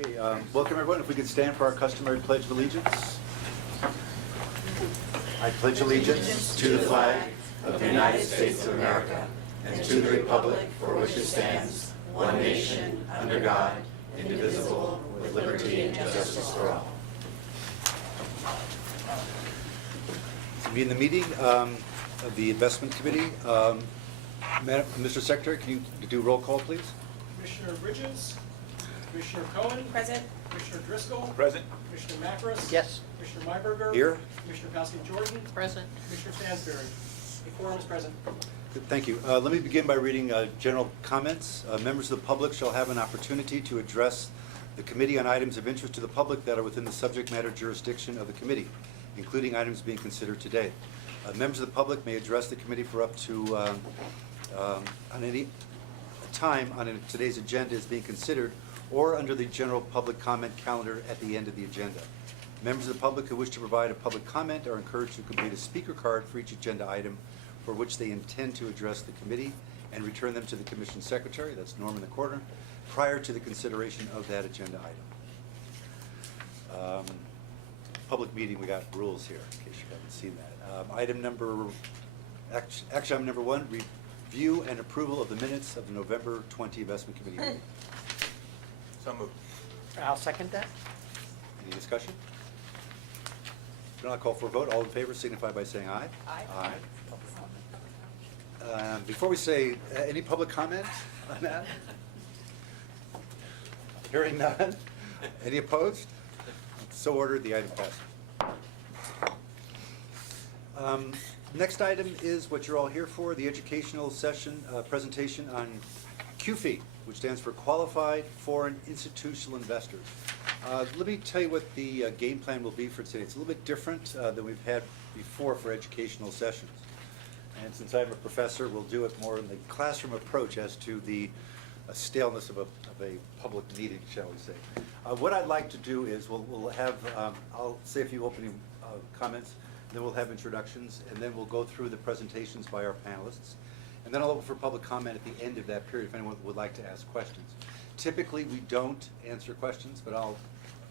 Okay, welcome everyone. If we could stand for our customary Pledge of Allegiance. I pledge allegiance to the flag of the United States of America and to the republic for which it stands, one nation, under God, indivisible, with liberty and justice for all. To be in the meeting of the Investment Committee, Mr. Secretary, can you do roll call, please? Commissioner Bridges, Commissioner Cohen. Present. Commissioner Driscoll. Present. Commissioner Macris. Yes. Commissioner Myberger. Here. Commissioner Kowski-Jordan. Present. Commissioner Stansberry. The quorum is present. Good, thank you. Let me begin by reading general comments. Members of the public shall have an opportunity to address the committee on items of interest to the public that are within the subject matter jurisdiction of the committee, including items being considered today. Members of the public may address the committee for up to on any time on today's agenda is being considered or under the general public comment calendar at the end of the agenda. Members of the public who wish to provide a public comment are encouraged to complete a speaker card for each agenda item for which they intend to address the committee and return them to the Commission Secretary, that's Norm in the corner, prior to the consideration of that agenda item. Public meeting, we got rules here, in case you haven't seen that. Action item number 1, review and approval of the minutes of the November 20 Investment Committee meeting. So moved. I'll second that. Any discussion? If not, I'll call for a vote. All in favor signify by saying aye. Aye. Aye. Before we say, any public comment on that? Hearing none. Any opposed? So ordered, the item passes. Next item is what you're all here for, the educational session presentation on QFI, which stands for Qualified Foreign Institutional Investors. Let me tell you what the game plan will be for today. It's a little bit different than we've had before for educational sessions. And since I'm a professor, we'll do it more in the classroom approach as to the staleness of a public meeting, shall we say. What I'd like to do is we'll have, I'll say a few opening comments, then we'll have introductions, and then we'll go through the presentations by our panelists. And then I'll open for public comment at the end of that period if anyone would like to ask questions. Typically, we don't answer questions, but I'll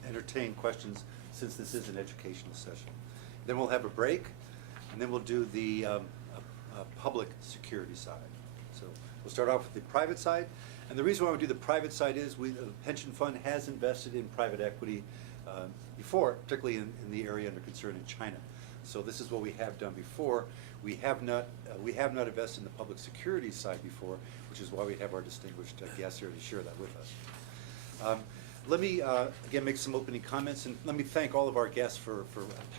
entertain questions since this is an educational session. Then we'll have a break, and then we'll do the public security side. So we'll start off with the private side. And the reason why we do the private side is the pension fund has invested in private equity before, particularly in the area under concern in China. So this is what we have done before. We have not invested in the public security side before, which is why we have our distinguished guests here to share that with us. Let me again make some opening comments, and let me thank all of our guests for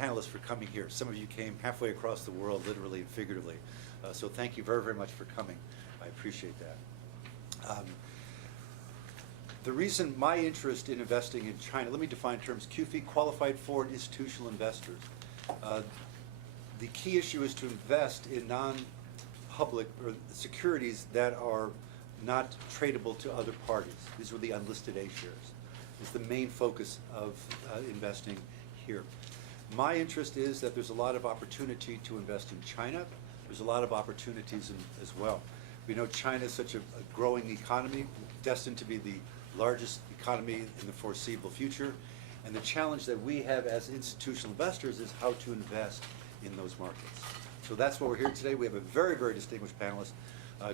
panelists for coming here. Some of you came halfway across the world, literally and figuratively. So thank you very, very much for coming. I appreciate that. The reason my interest in investing in China, let me define terms. QFI, Qualified Foreign Institutional Investors. The key issue is to invest in non-public or securities that are not tradable to other parties. These are the unlisted A shares. It's the main focus of investing here. My interest is that there's a lot of opportunity to invest in China. There's a lot of opportunities as well. We know China is such a growing economy, destined to be the largest economy in the foreseeable future. And the challenge that we have as institutional investors is how to invest in those markets. So that's why we're here today. We have a very, very distinguished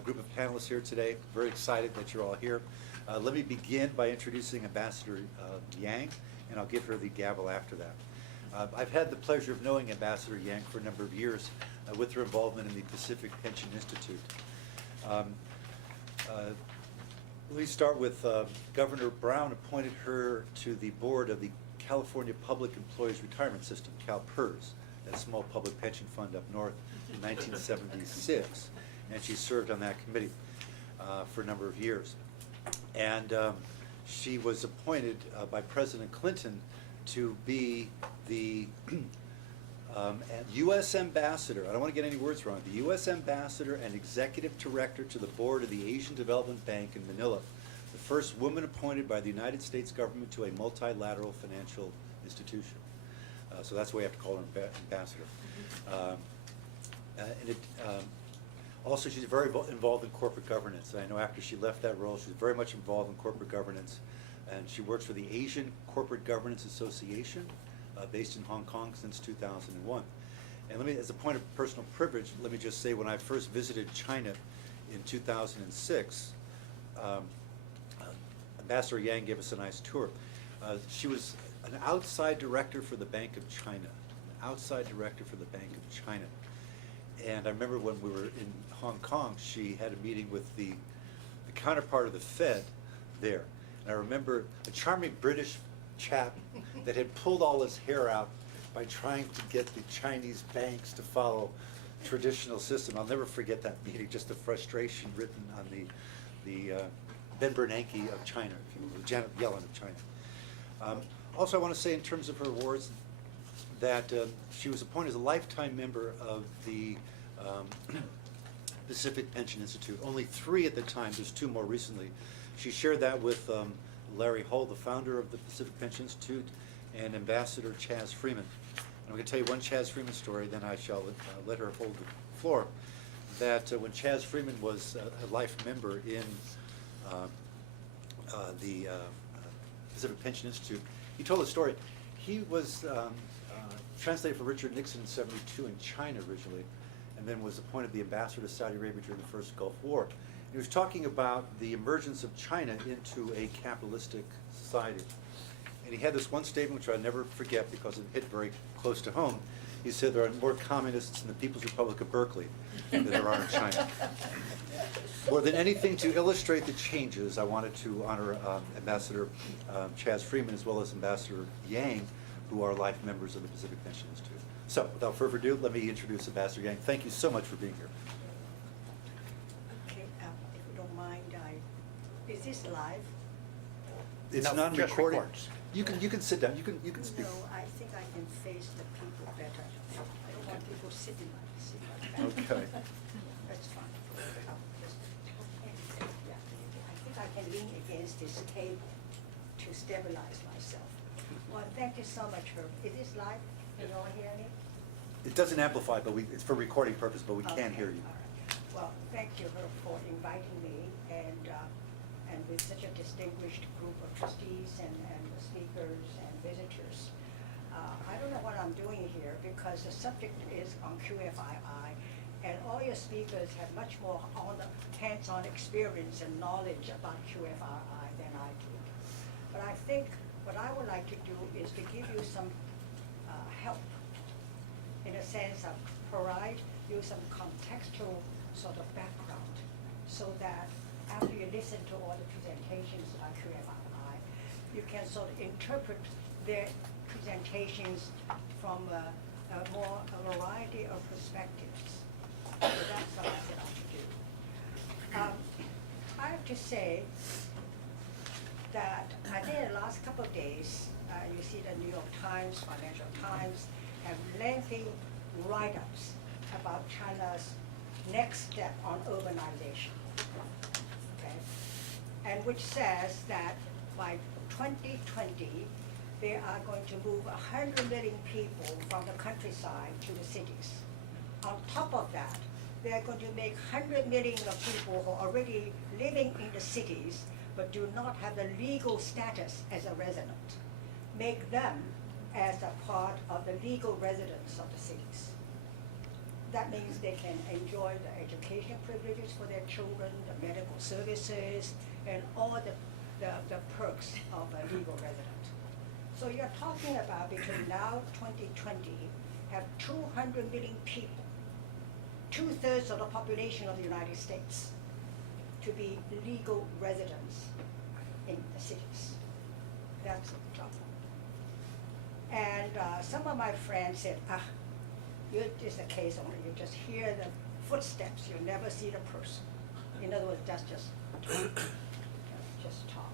group of panelists here today. Very excited that you're all here. Let me begin by introducing Ambassador Yang, and I'll give her the gavel after that. I've had the pleasure of knowing Ambassador Yang for a number of years with her involvement in the Pacific Pension Institute. Let me start with Governor Brown appointed her to the board of the California Public Employees Retirement System, CalPERS, that small public pension fund up north in 1976, and she served on that committee for a number of years. And she was appointed by President Clinton to be the U.S. Ambassador, I don't want to get any words wrong, the U.S. Ambassador and Executive Director to the Board of the Asian Development Bank in Manila, the first woman appointed by the United States government to a multilateral financial institution. So that's why we have to call her Ambassador. Also, she's very involved in corporate governance. I know after she left that role, she's very much involved in corporate governance. and she works for the Asian Corporate Governance Association, based in Hong Kong since 2001. And let me, as a point of personal privilege, let me just say when I first visited China in 2006, Ambassador Yang gave us a nice tour. She was an outside director for the Bank of China, an outside director for the Bank of China. And I remember when we were in Hong Kong, she had a meeting with the counterpart of the Fed there. And I remember a charming British chap that had pulled all his hair out by trying to get the Chinese banks to follow traditional system. I'll never forget that meeting, just the frustration written on the Ben Bernanke of China, if you will, Janet Yellen of China. Also, I want to say in terms of her awards that she was appointed as a lifetime member of the Pacific Pension Institute. Only 3 at the time, there's 2 more recently. She shared that with Larry Hull, the founder of the Pacific Pension Institute, and Ambassador Chaz Freeman. And I'm going to tell you one Chaz Freeman story, then I shall let her hold the floor. That when Chaz Freeman was a life member in the Pacific Pension Institute, he told a story. He was translated for Richard Nixon in '72 in China originally, and then was appointed the ambassador to Saudi Arabia during the first Gulf War. He was talking about the emergence of China into a capitalistic society. And he had this one statement which I'll never forget because it hit very close to home. He said there are more communists in the People's Republic of Berkeley than there are in China. More than anything, to illustrate the changes, I wanted to honor Ambassador Chaz Freeman as well as Ambassador Yang, who are life members of the Pacific Pension Institute. So, without further ado, let me introduce Ambassador Yang. Thank you so much for being here. Okay, if you don't mind, is this live? It's No, not just recorded. records. You can sit down. You can speak. No, I think I can face the people better. I don't want people sitting like that. Okay. That's fine. Yeah, I think I can lean against this table to stabilize myself. Well, thank you so much, Herb. Is this live? Can you all hear me? It doesn't amplify, but it's for recording purpose, but we can Okay, hear you. all right. Well, thank you, Herb, for inviting me and with such a distinguished group of trustees and the speakers and visitors. I don't know what I'm doing here because the subject is on QFII, and all your speakers have much more hands-on experience and knowledge about QFII than I do. But I think what I would like to do is to give you some help in a sense of provide you some contextual sort of background so that after you listen to all the presentations about QFII, you can sort of interpret their presentations from a variety of perspectives. So that's what I set out to do. I have to say that I think in the last couple of days, you see the New York Times, Financial Times, have lengthy write-ups about China's next step on urbanization. Okay? And which says that by 2020, they are going to move 100 million people from the countryside to the cities. On top of that, they are going to make 100 million of people who are already living in the cities but do not have the legal status as a resident, make them as a part of the legal residents of the cities. That means they can enjoy the education privileges for their children, the medical services, and all the perks of a legal resident. So you're talking about between now 2020, have 200 million people, 2/3 of the population of the United States, to be legal residents in the cities. That's the trouble. And some of my friends said, it's a case only, you just hear the footsteps, you never see the person. In other words, that's just talk. Just talk.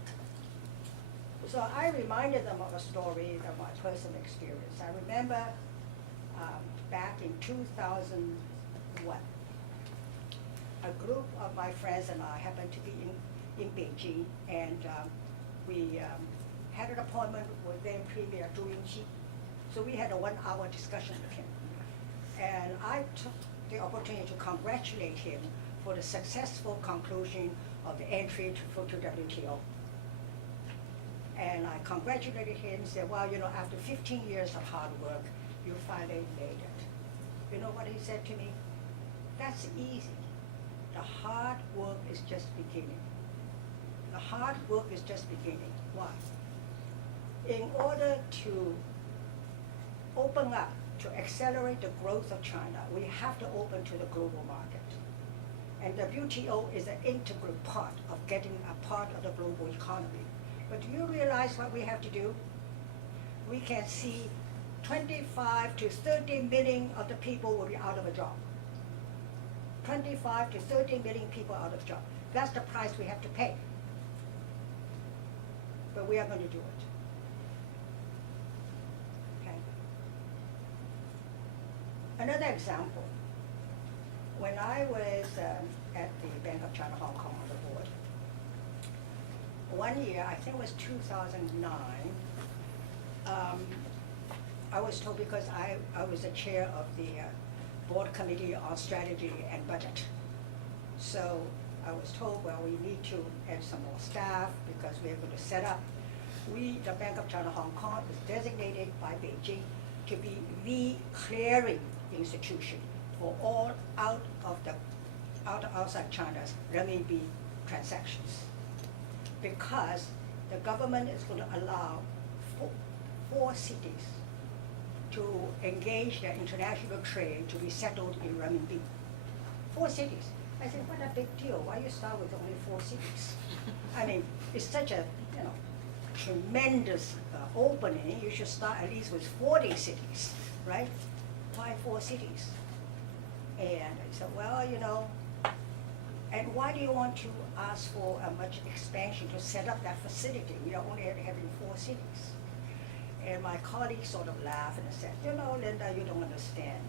So I reminded them of a story of my personal experience. I remember back in 2001, a group of my friends and I happened to be in Beijing, and we had an appointment with then Premier Zhu Yingqi. So we had a 1-hour discussion with him. And I took the opportunity to congratulate him for the successful conclusion of the entry to WTO. And I congratulated him, said, well, after 15 years of hard work, you finally made it. You know what he said to me? That's easy. The hard work is just beginning. The hard work is just beginning. Why? In order to open up, to accelerate the growth of China, we have to open to the global market. And WTO is an integral part of getting a part of the global economy. But do you realize what we have to do? We can see 25 to 30 million of the people will be out of a job. 25 to 30 million people out of job. That's the price we have to pay. But we are going to do it. Okay. Another example. When I was at the Bank of China Hong Kong on the board, one year, I think it was 2009, I was told, because I was the chair of the board committee on strategy and budget. So I was told, well, we need to add some more staff because we're going to set up. The Bank of China Hong Kong is designated by Beijing to be the clearing institution for all outside China's renminbi transactions. Because the government is going to allow four cities to engage their international trade to be settled in renminbi. 4 cities. I said, what a big deal. Why you start with only 4 cities? I mean, it's such a tremendous opening. You should start at least with 40 cities, right? Why 4 cities? And I said, well, and why do you want to ask for a much expansion to set up that facility? We are only having 4 cities. And my colleague sort of laughed and said, Linda, you don't understand.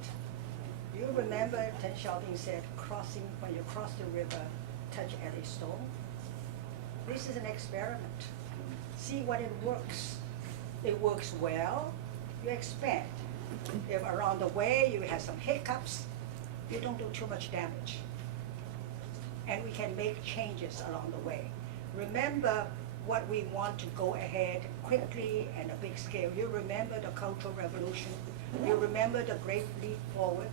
You remember Deng Xiaoping said, when you cross the river, touch every stone? This is an experiment. See what it works. It works well, you expand. If around the way you have some hiccups, you don't do too much damage. And we can make changes along the way. Remember what we want to go ahead quickly and a big scale. You remember the Cultural Revolution. You remember the Great Leap Forward.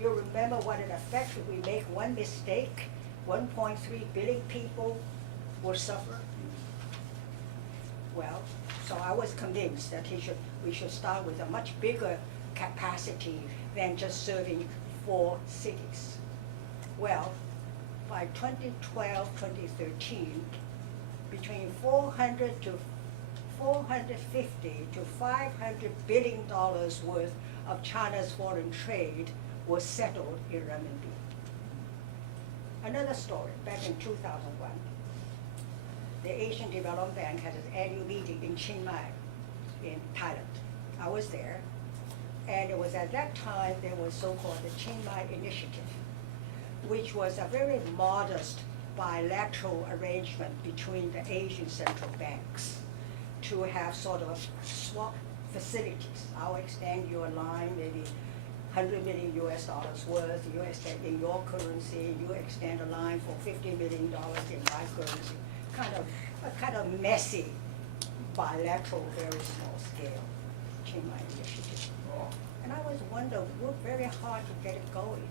You remember what it affects if we make one mistake, 1.3 billion people will suffer. Well, so I was convinced that we should start with a much bigger capacity than just serving 4 cities. Well, by 2012, 2013, between 400 to 450 to 500 billion dollars worth of China's foreign trade was settled in renminbi. Another story, back in 2001, the Asian Development Bank had its annual meeting in Chiang Mai, in Thailand. I was there, and it was at that time there was so-called the Chiang Mai Initiative, which was a very modest bilateral arrangement between the Asian central banks to have sort of swap facilities. I'll extend your line maybe $100 million US worth, you extend in your currency, you extend a line for $50 million in my currency. Kind of messy, bilateral, very small scale Chiang Mai Initiative. And I was wondering, worked very hard to get it going.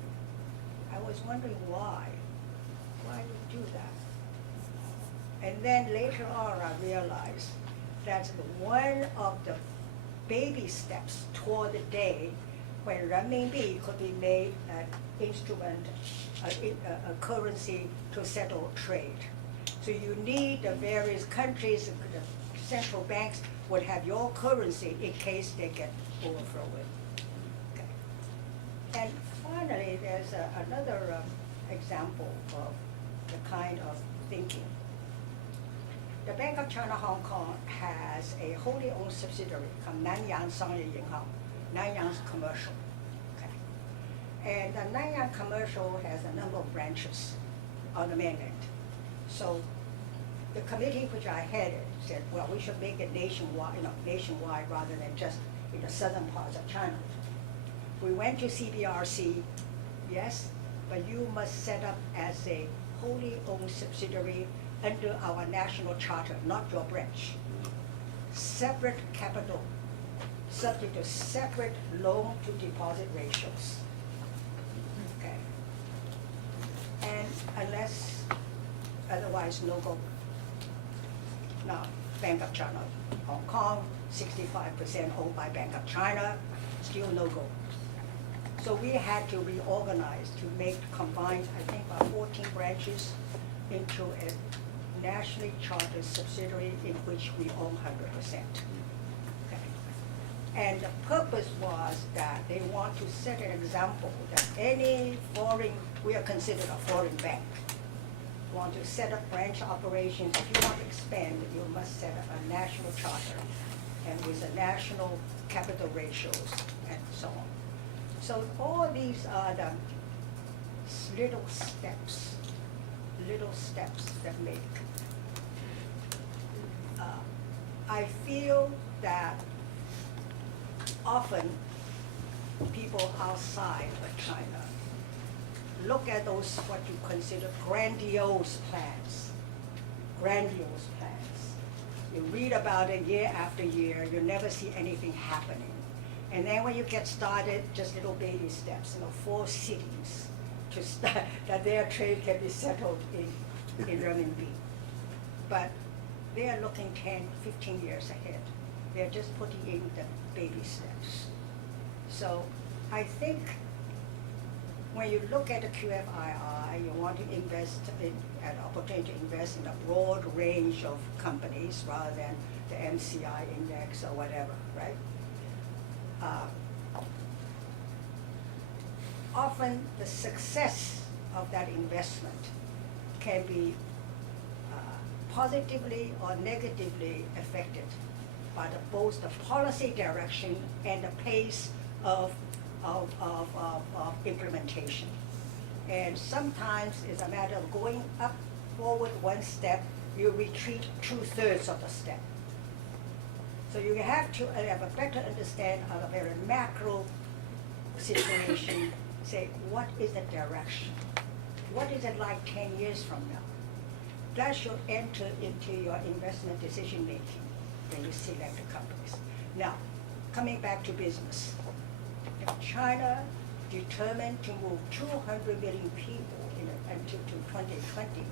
I was wondering why we do that. And then later on I realized that's one of the baby steps toward the day when renminbi could be made an instrument, a currency to settle trade. So you need the various countries, the central banks would have your currency in case they get overthrown. Okay. And finally, there's another example of the kind of thinking. The Bank of China Hong Kong has a wholly owned subsidiary called Nanyang Sangye Yinghao, Nanyang's Commercial. Okay. And the Nanyang Commercial has a number of branches on the mainland. So the committee which I headed said, well, we should make it nationwide rather than just in the southern parts of China. We went to CBRC, yes, but you must set up as a wholly owned subsidiary under our national charter, not your branch. separate capital, subject to separate loan to deposit ratios. Okay. And unless otherwise no go. Now, Bank of China, Hong Kong, 65% owned by Bank of China, still no go. So we had to reorganize to make combined, I think, about 14 branches into a nationally chartered subsidiary in which we own 100%. Okay. And the purpose was that they want to set an example that any foreign, we are considered a foreign bank, want to set up branch operations, if you want to expand, you must set up a national charter and with a national capital ratios and so on. So all these are the little steps that make. I feel that often people outside of China look at those what you consider grandiose plans. You read about it year after year, you never see anything happening. And then when you get started, just little baby steps, 4 cities to start, that their trade can be settled in renminbi. But they are looking 10, 15 years ahead. They're just putting in the baby steps. So I think when you look at the QFII, you want to invest in an opportunity to invest in a broad range of companies rather than the MCI index or whatever, right? Often the success of that investment can be positively or negatively affected by both the policy direction and the pace of implementation. And sometimes it's a matter of going up forward 1 step, you retreat 2/3 of the step. So you have to have a better understand of a very macro situation, say, what is the direction? What is it like 10 years from now? That should enter into your investment decision making when you select the companies. Now, coming back to business. If China determined to move 200 million people until 2020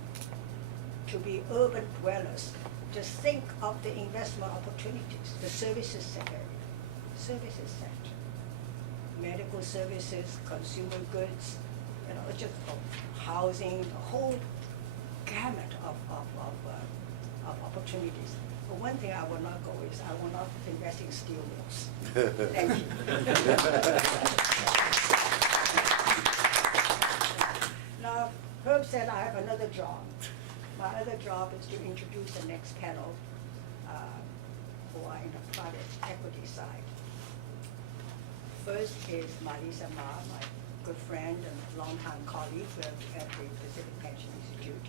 to be urban dwellers, just think of the investment opportunities, the services sector, medical services, consumer goods, just housing, the whole gamut of opportunities. But one thing I will not go is I will not invest in steel mills. Thank you. Now, Herb said I have another job. My other job is to introduce the next panel who are in the private equity side. First is Marisa Ma, my good friend and longtime colleague at the Pacific Pension Institute.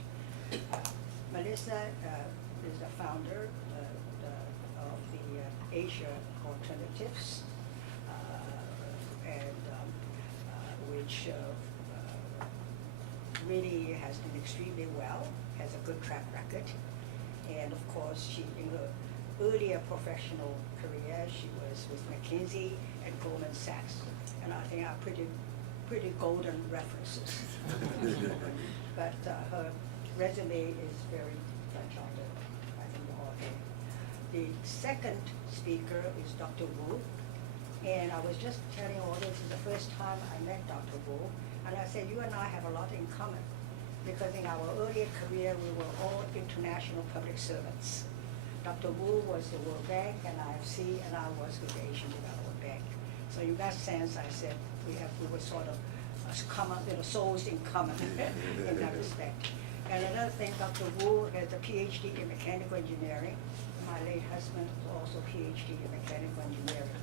Melissa is the founder of the Asia Alternatives, which really has done extremely well, has a good track record. And of course, she, in her earlier professional career, she was with McKinsey and Goldman Sachs. And I think are pretty golden references. But her resume is very uncharted. I think we're all okay. The second speaker is Dr. Wu. And I was just telling all this is the first time I met Dr. Wu. And I said, you and I have a lot in common. Because in our earlier career, we were all international public servants. Dr. Wu was the World Bank and IFC, and I was with the Asian Development Bank. So in that sense, I said we were sort of common, souls in common in that respect. And another thing, Dr. Wu has a PhD in mechanical engineering. My late husband was also PhD in mechanical engineering.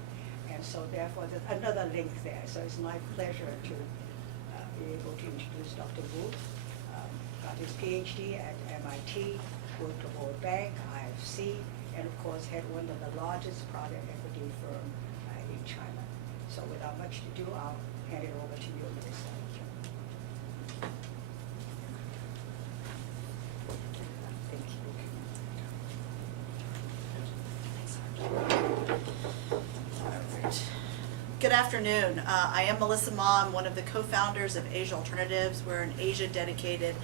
And so therefore, there's another link there. So it's my pleasure to be able to introduce Dr. Wu. Got his PhD at MIT, worked at World Bank, IFC, and of course had one of the largest private equity firm in China. So without much ado, I'll hand it over to you, Melissa. Thank you. Perfect. Good afternoon. I am Melissa Ma. I'm one of the co-founders of Asia Alternatives. We're an Asia-dedicated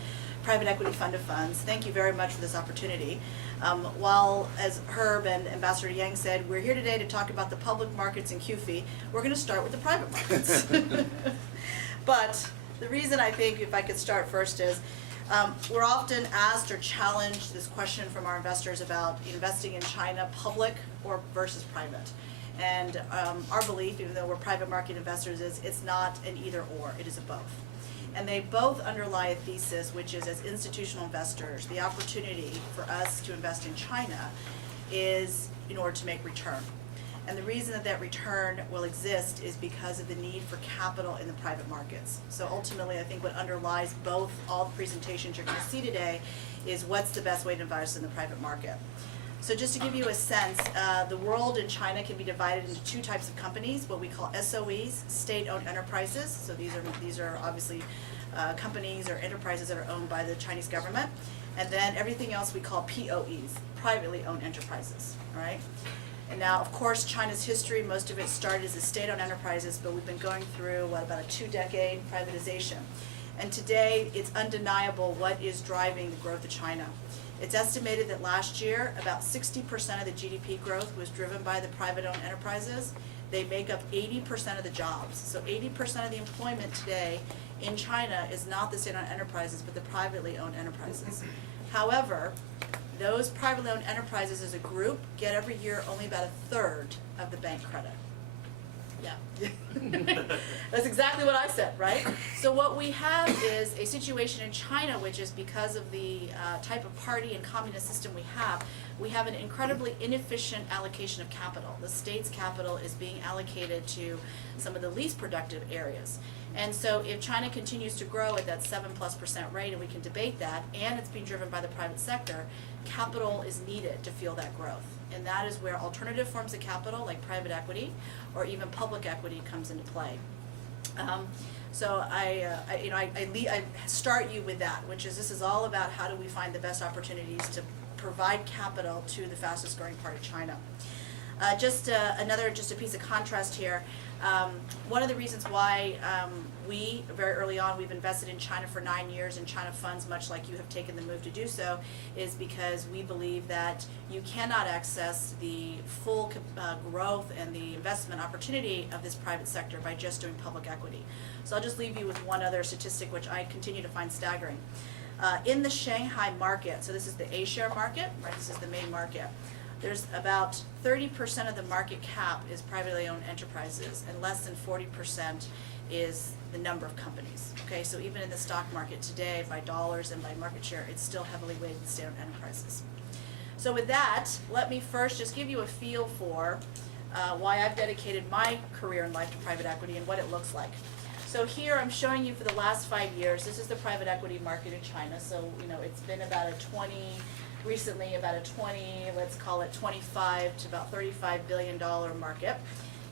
private equity fund of funds. Thank you very much for this opportunity. While, as Herb and Ambassador Yang said, we're here today to talk about the public markets in QFI, we're going to start with the private markets. But the reason I think, if I could start first, is we're often asked or challenged this question from our investors about investing in China, public or versus private. And our belief, even though we're private market investors, is it's not an either or, it is a both. And they both underlie a thesis, which is, as institutional investors, the opportunity for us to invest in China is in order to make return. And the reason that that return will exist is because of the need for capital in the private markets. So ultimately, I think what underlies both all the presentations you're going to see today is what's the best way to invest in the private market. So just to give you a sense, the world in China can be divided into two types of companies, what we call SOEs, state-owned enterprises. So these are obviously companies or enterprises that are owned by the Chinese government. And then everything else we call POEs, privately owned enterprises, right? And now, of course, China's history, most of it started as a state-owned enterprises, but we've been going through, about a 2-decade privatization. And today, it's undeniable what is driving the growth of China. It's estimated that last year, about 60% of the GDP growth was driven by the private-owned enterprises. They make up 80% of the jobs. So 80% of the employment today in China is not the state-owned enterprises, but the privately owned enterprises. However, those privately owned enterprises as a group get every year only about 1/3 of the bank credit. Yeah. That's exactly what I said, right? So what we have is a situation in China, which is because of the type of party and communist system we have an incredibly inefficient allocation of capital. The state's capital is being allocated to some of the least productive areas. And so if China continues to grow at that 7+% rate, and we can debate that, and it's being driven by the private sector, capital is needed to fuel that growth. And that is where alternative forms of capital, like private equity or even public equity, comes into play. So I start you with that, which is this is all about how do we find the best opportunities to provide capital to the fastest growing part of China. Just a piece of contrast here. One of the reasons why we, very early on, we've invested in China for 9 years in China funds, much like you have taken the move to do so, is because we believe that you cannot access the full growth and the investment opportunity of this private sector by just doing public equity. So I'll just leave you with one other statistic, which I continue to find staggering. In the Shanghai market, so this is the A-share market, right? This is the main market. There's about 30% of the market cap is privately owned enterprises, and less than 40% is the number of companies. Okay, so even in the stock market today, by dollars and by market share, it's still heavily weighted in state-owned enterprises. So with that, let me first just give you a feel for why I've dedicated my career and life to private equity and what it looks like. So here I'm showing you for the last 5 years, this is the private equity market in China. So, it's been about recently about a 20, let's call it 25 to about $35 billion market.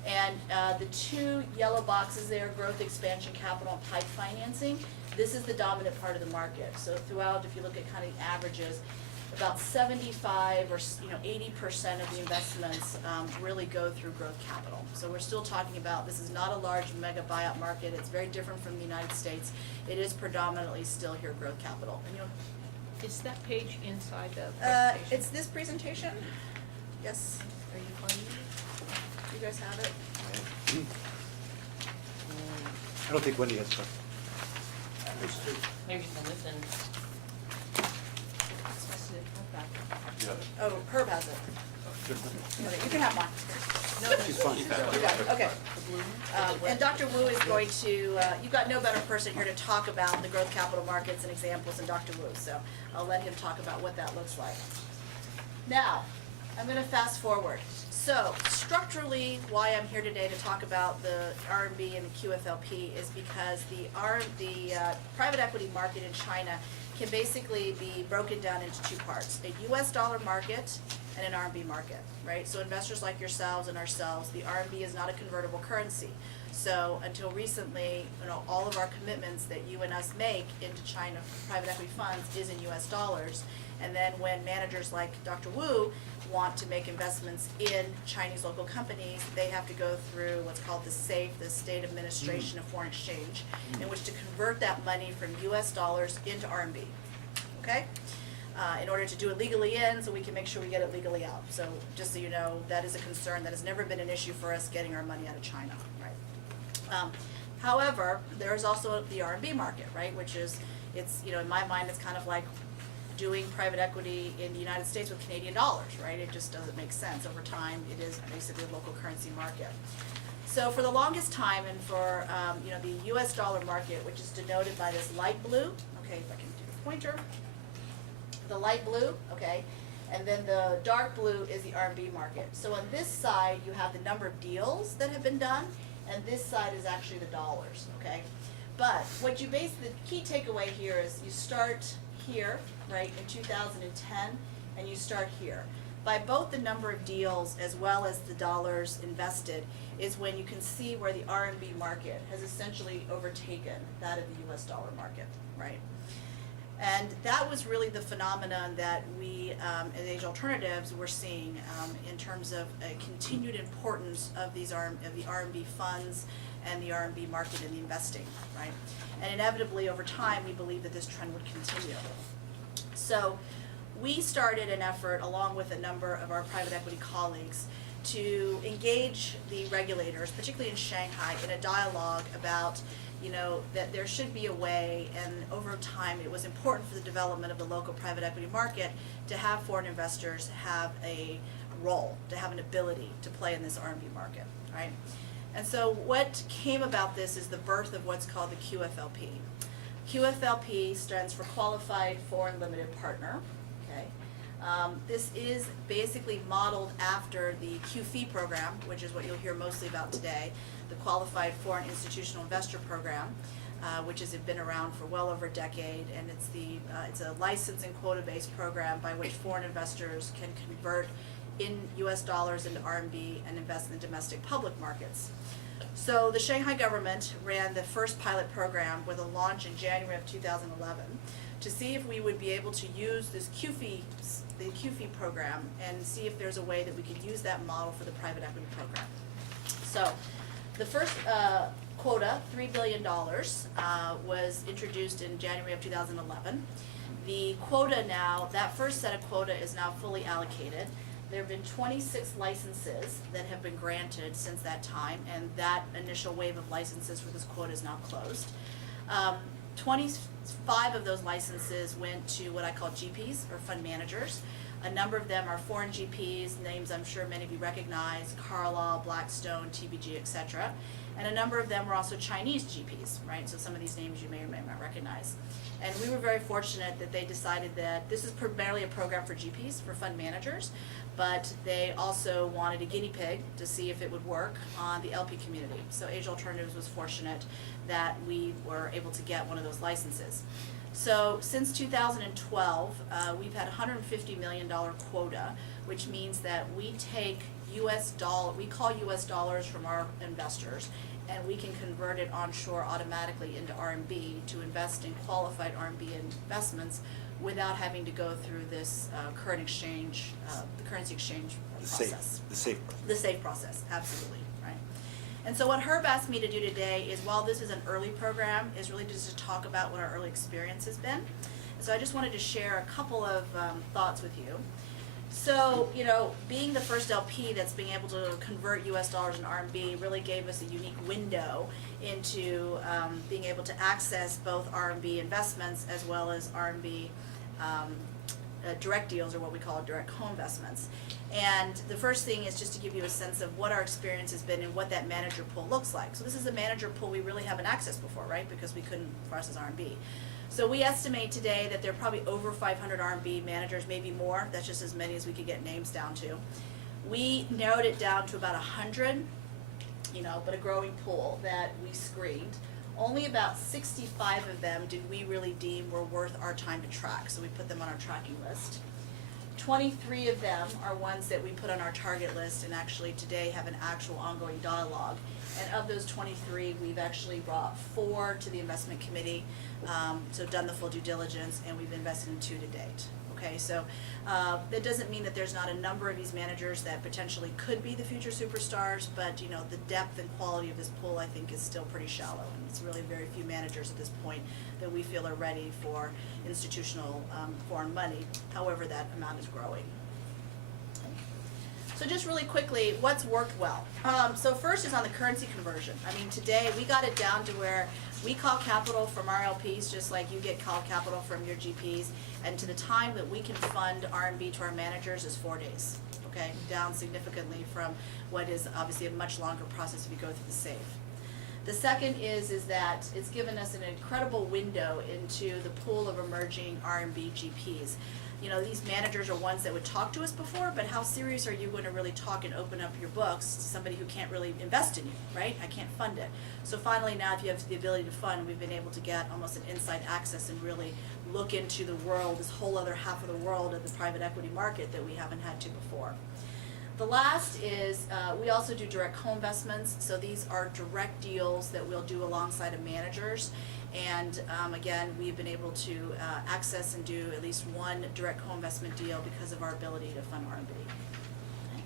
And the two yellow boxes there, growth, expansion, capital, and pipe financing, this is the dominant part of the market. So throughout, if you look at kind of the averages, about 75 or 80% of the investments really go through growth capital. So we're still talking about, this is not a large mega buyout market. It's very different from the United States. It is predominantly still here growth capital. And Is that page inside the presentation? it's this presentation. Yes. Are you finding it? You guys have it? I don't think Wendy has stuff. Maybe from this end. Oh, Herb has it. Okay, you can have mine. No, She's fine. You got it. Okay. And Dr. Wu is going to, you've got no better person here to talk about the growth capital markets and examples than Dr. Wu, so I'll let him talk about what that looks like. Now, I'm going to fast forward. So, structurally, why I'm here today to talk about the RMB and the QFLP is because the private equity market in China can basically be broken down into two parts: a US dollar market and an RMB market, right? So investors like yourselves and ourselves, the RMB is not a convertible currency. So until recently, all of our commitments that you and us make into China private equity funds is in US dollars. And then when managers like Dr. Wu want to make investments in Chinese local companies, they have to go through what's called the SAFE, the State Administration of Foreign Exchange, in which to convert that money from US dollars into RMB, okay? In order to do it legally in, so we can make sure we get it legally out. So just so you know, that is a concern, that has never been an issue for us getting our money out of China, right? However, there's also the RMB market, right, which is, it's, you know, in my mind, it's kind of like doing private equity in the United States with Canadian dollars, right? It just doesn't make sense. Over time, it is basically a local currency market. So for the longest time, and for, you know, the US dollar market, which is denoted by this light blue, okay, if I can do the pointer, the light blue, okay, and then the dark blue is the RMB market. So on this side, you have the number of deals that have been done, and this side is actually the dollars, okay? But what you the key takeaway here is you start here, right, in 2010, and you start here. By both the number of deals as well as the dollars invested is when you can see where the RMB market has essentially overtaken that of the US dollar market, right? And that was really the phenomenon that we, at Age Alternatives, were seeing in terms of a continued importance of the RMB funds and the RMB market in the investing, right? And inevitably, over time, we believe that this trend would continue. So we started an effort, along with a number of our private equity colleagues, to engage the regulators, particularly in Shanghai, in a dialogue about, you know, that there should be a way, and over time it was important for the development of the local private equity market to have foreign investors have a role, to have an ability to play in this RMB market, right? And so what came about this is the birth of what's called the QFLP. QFLP stands for Qualified Foreign Limited Partner, okay? This is basically modeled after the QFI program, which is what you'll hear mostly about today, the Qualified Foreign Institutional Investor Program, which has been around for well over a decade, and it's a license and quota-based program by which foreign investors can convert in US dollars into RMB and invest in the domestic public markets. So the Shanghai government ran the first pilot program with a launch in January of 2011 to see if we would be able to use this the QFI program, and see if there's a way that we could use that model for the private equity program. So the first quota, $3 billion, was introduced in January of 2011. The quota now, that first set of quota is now fully allocated. There have been 26 licenses that have been granted since that time, and that initial wave of licenses for this quota is now closed. 25 of those licenses went to what I call GPs, or fund managers. A number of them are foreign GPs, names I'm sure many of you recognize, Carlyle, Blackstone, TBG, etc. And a number of them were also Chinese GPs, right? So some of these names you may or may not recognize. And we were very fortunate that they decided that this is primarily a program for GPs, for fund managers, but they also wanted a guinea pig to see if it would work on the LP community. So Age Alternatives was fortunate that we were able to get one of those licenses. So since 2012, we've had $150 million quota, which means that we take we call US dollars from our investors, and we can convert it onshore automatically into RMB to invest in qualified RMB investments without having to go through this currency exchange process. The safe. The safe process, absolutely, right. And so what Herb asked me to do today is, while this is an early program, is really just to talk about what our early experience has been. And so I just wanted to share a couple of thoughts with you. So, you know, being the first LP that's being able to convert US dollars and RMB really gave us a unique window into being able to access both RMB investments as well as RMB direct deals, or what we call direct co-investments. And the first thing is just to give you a sense of what our experience has been and what that manager pool looks like. So this is a manager pool we really haven't accessed before, right? Because we couldn't process RMB. So we estimate today that there are probably over 500 RMB managers, maybe more. That's just as many as we could get names down to. We narrowed it down to about 100, you know, but a growing pool that we screened. Only about 65 of them did we really deem were worth our time to track, so we put them on our tracking list. 23 of them are ones that we put on our target list and actually today have an actual ongoing dialogue. And of those 23, we've actually brought 4 to the investment committee, so done the full due diligence, and we've invested in 2 to date, okay? So that doesn't mean that there's not a number of these managers that potentially could be the future superstars, but you know, the depth and quality of this pool, I think, is still pretty shallow. And it's really very few managers at this point that we feel are ready for institutional foreign money, however that amount is growing. So just really quickly, what's worked well? So first is on the currency conversion. I mean, today we got it down to where we call capital from our LPs just like you get called capital from your GPs, and to the time that we can fund RMB to our managers is 4 days, okay? Down significantly from what is obviously a much longer process if you go through the SAFE. The second is that it's given us an incredible window into the pool of emerging RMB GPs. You know, these managers are ones that would talk to us before, but how serious are you going to really talk and open up your books to somebody who can't really invest in you, right? I can't fund it. So finally now, if you have the ability to fund, we've been able to get almost an inside access and really look into the world, this whole other half of the world of the private equity market that we haven't had to before. The last is we also do direct co-investments. So these are direct deals that we'll do alongside of managers. And again, we've been able to access and do at least one direct co-investment deal because of our ability to fund RMB. Okay.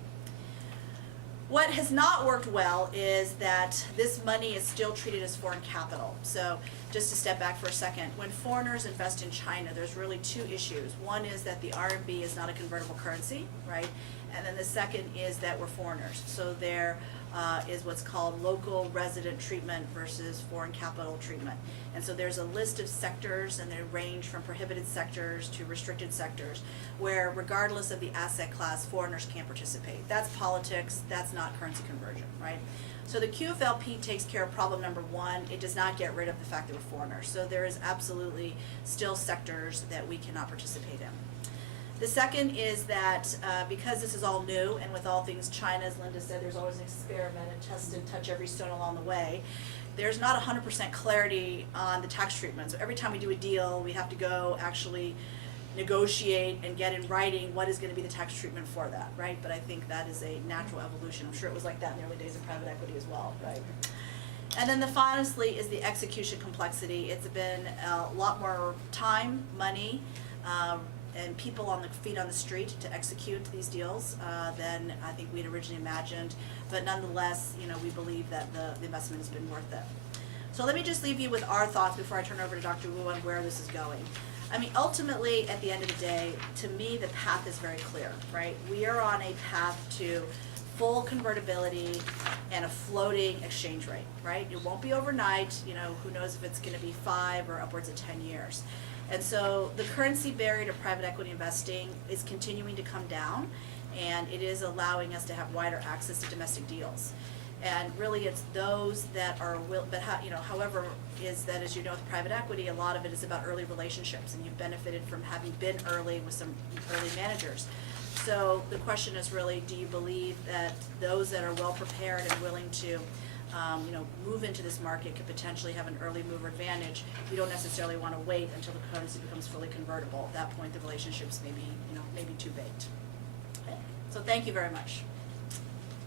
What has not worked well is that this money is still treated as foreign capital. So just to step back for a second, when foreigners invest in China, there's really two issues. One is that the RMB is not a convertible currency, right? And then the second is that we're foreigners. So there is what's called local resident treatment versus foreign capital treatment. And so there's a list of sectors, and they range from prohibited sectors to restricted sectors, where regardless of the asset class, foreigners can't participate. That's politics, that's not currency conversion, right? So the QFLP takes care of problem number one. It does not get rid of the fact that we're foreigners. So there is absolutely still sectors that we cannot participate in. The second is that because this is all new, and with all things China, as Linda said, there's always an experiment and test and touch every stone along the way. There's not 100% clarity on the tax treatment. So every time we do a deal, we have to go actually negotiate and get in writing what is going to be the tax treatment for that, right? But I think that is a natural evolution. I'm sure it was like that in the early days of private equity as well, right? And then the finally is the execution complexity. It's been a lot more time, money, and people on the feet on the street to execute these deals than I think we'd originally imagined. But nonetheless, you know, we believe that the investment has been worth it. So let me just leave you with our thoughts before I turn over to Dr. Wu on where this is going. I mean, ultimately, at the end of the day, to me, the path is very clear, right? We are on a path to full convertibility and a floating exchange rate, right? It won't be overnight. You know, who knows if it's going to be 5 or upwards of 10 years. And so the currency barrier to private equity investing is continuing to come down, and it is allowing us to have wider access to domestic deals. And really it's those that are however, is that, as you know, with private equity, a lot of it is about early relationships, and you've benefited from having been early with some early managers. So the question is really, do you believe that those that are well prepared and willing to move into this market could potentially have an early mover advantage? You don't necessarily want to wait until the currency becomes fully convertible. At that point, the relationships may be too baked. Okay. So thank you very much.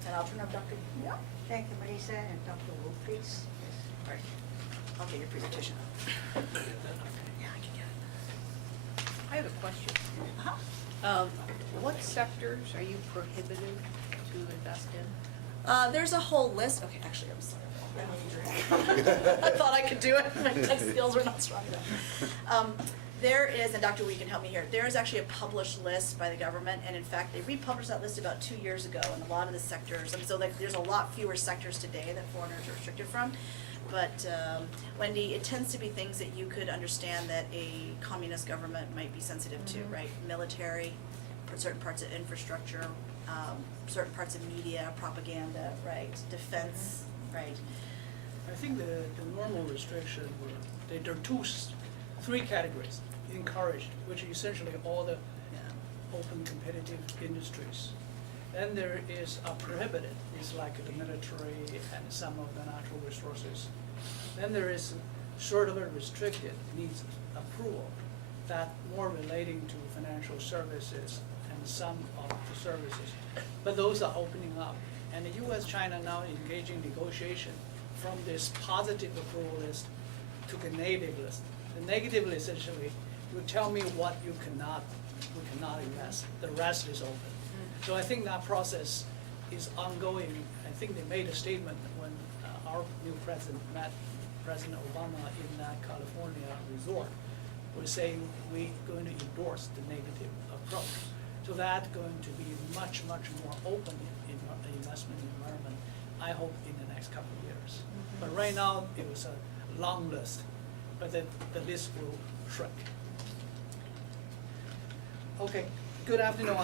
And I'll turn over to Dr. Yeah. Thank you, Melissa, and Dr. Wu, please. All right. I'll get your presentation. Yeah, I can get it. I have a question. Uh-huh. What sectors are you prohibited to invest in? There's a whole list. Okay, actually, I'm sorry. I thought I could do it. My tech skills are not strong enough. There is, and Dr. Wu, you can help me here, there is actually a published list by the government, and in fact, they republished that list about 2 years ago, and a lot of the sectors, and so there's a lot fewer sectors today that foreigners are restricted from. But Wendy, it tends to be things that you could understand that a communist government might be sensitive to, right? Military, certain parts of infrastructure, certain parts of media, propaganda, right? Defense, right? I think the normal restriction were, there are 3 categories encouraged, which are essentially all the open competitive industries. Then there is a prohibited, it's like the military and some of the natural resources. Then there is sort of a restricted, needs approval, that more relating to financial services and some of the services. But those are opening up. And the US-China now engaging negotiation from this positive approval list to the negative list. The negative list essentially will tell me what you cannot we cannot invest. The rest is open. So I think that process is ongoing. I think they made a statement when our new president met President Obama in that California resort. We're saying we're going to endorse the negative approach. So that's going to be much, much more open in investment environment, I hope, in the next couple of years. But right now, it was a long list, but the list will shrink. Okay, good afternoon.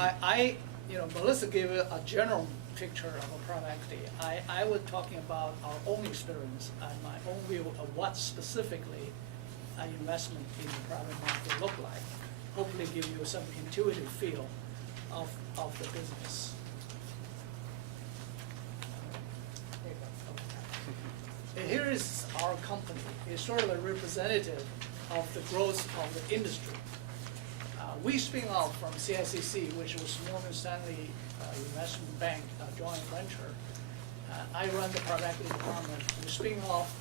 Melissa gave a general picture of a private equity. I was talking about our own experience and my own view of what specifically an investment in the private market look like. Hopefully give you some intuitive feel of the business. And here is our company. It's sort of a representative of the growth of the industry. We spin off from CICC, which was Morgan Stanley Investment Bank joint venture. I run the private equity department. We spin off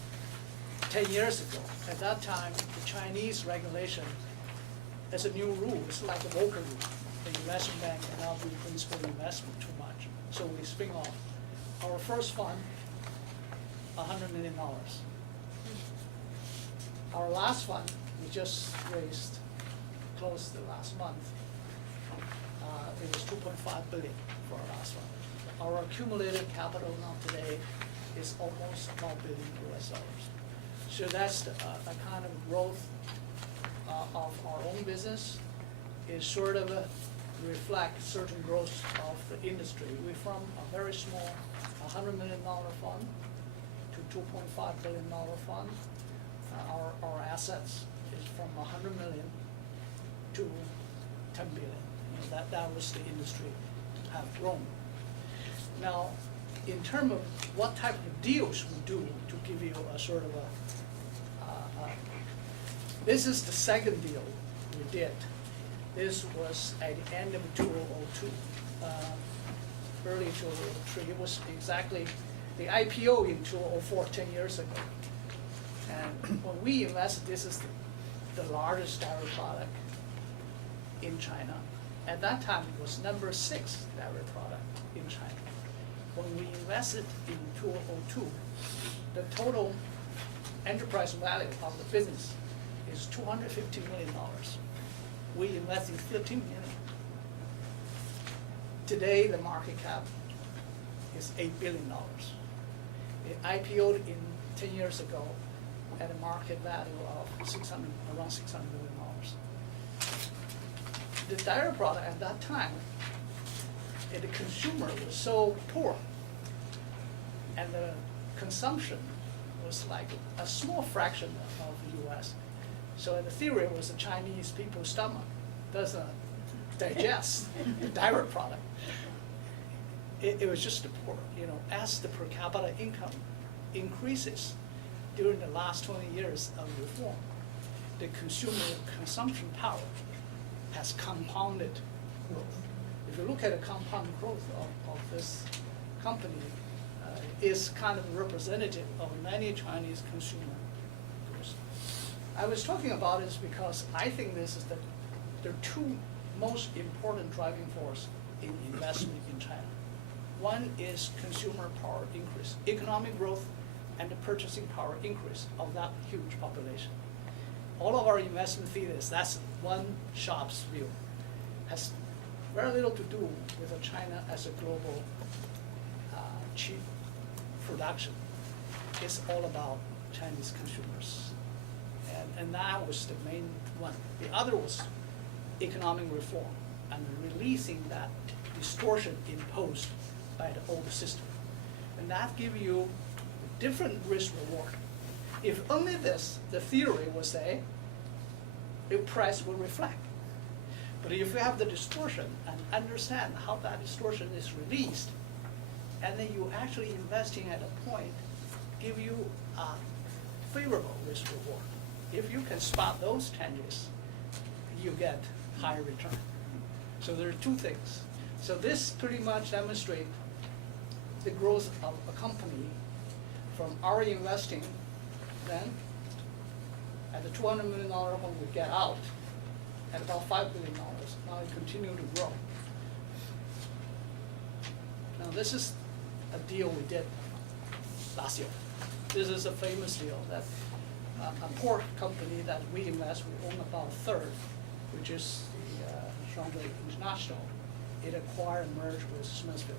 10 years ago. At that time, the Chinese regulation has a new rule. It's like a Volcker rule. The investment bank cannot do principal investment too much. So we spin off. Our first fund, $100 million. Our last fund, we just raised, closed the last month. It was $2.5 billion for our last one. Our accumulated capital now today is almost $12 billion US dollars. So that's the kind of growth of our own business. It sort of reflect certain growth of the industry. We're from a very small $100 million fund to $2.5 billion fund. Our assets is from $100 million to $10 billion. That was the industry have grown. Now, in terms of what type of deals we do, to give you a sort of this is the second deal we did. This was at the end of 2002, early 2003. It was exactly the IPO in 2004, 10 years ago. And when we invested, this is the largest dairy product in China. At that time, it was number 6 dairy product in China. When we invested in 2002, the total enterprise value of the business is $250 million. We invested $13 million. Today, the market cap is $8 billion. It IPO'd in 10 years ago at a market value of around $600 million. The dairy product at that time, the consumer was so poor, and the consumption was like a small fraction of the US. So the theory was the Chinese people's stomach doesn't digest the dairy product. It was just the poor. As the per capita income increases during the last 20 years of reform, the consumer consumption power has compounded growth. If you look at the compound growth of this company, is kind of representative of many Chinese consumer goods. I was talking about this because I think this is the two most important driving force in investment in China. One is consumer power increase, economic growth, and the purchasing power increase of that huge population. All of our investment thesis, that's one shop's view, has very little to do with China as a global cheap production. It's all about Chinese consumers. And that was the main one. The other was economic reform and releasing that distortion imposed by the old system. And that gives you a different risk reward. If only this, the theory would say, the price will reflect. But if you have the distortion and understand how that distortion is released, and then you actually investing at a point, give you a favorable risk reward. If you can spot those changes, you get higher return. So there are two things. So this pretty much demonstrates the growth of a company from our investing then at the $200 million when we get out, at about $5 billion. Now it continues to grow. Now this is a deal we did last year. This is a famous deal that a port company that we invest, we own about a third, which is the International. It acquired and merged with Smithfield.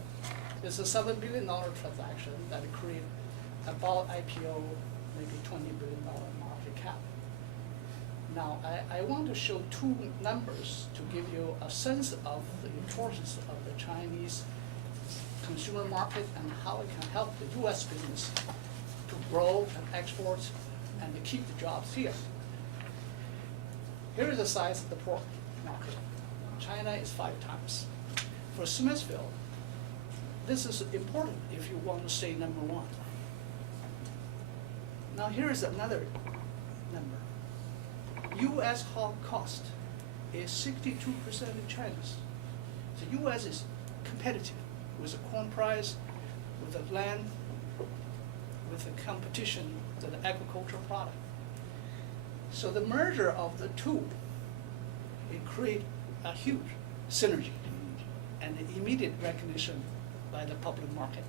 It's a $7 billion transaction that created about IPO, maybe $20 billion market cap. Now, I want to show two numbers to give you a sense of the importance of the Chinese consumer market and how it can help the US business to grow and export and to keep the jobs here. Here is the size of the port market. China is 5 times. For Smithfield, this is important if you want to stay number 1. Now here is another number. US hog cost is 62% in China's. The US is competitive with the corn price, with the land, with the competition, with the agricultural product. So the merger of the two, it creates a huge synergy and an immediate recognition by the public market.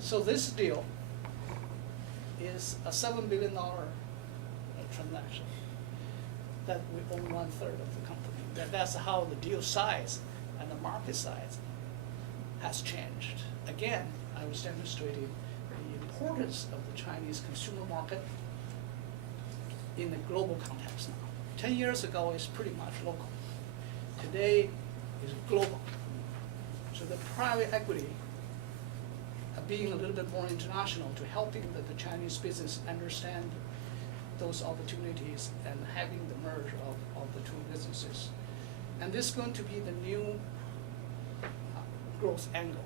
So this deal is a $7 billion transaction that we own 1/3 of the company. That's how the deal size and the market size has changed. Again, I was demonstrating the importance of the Chinese consumer market in the global context now. 10 years ago, it's pretty much local. Today, it's global. So the private equity being a little bit more international to helping the Chinese business understand those opportunities and having the merge of the two businesses. And this is going to be the new growth angle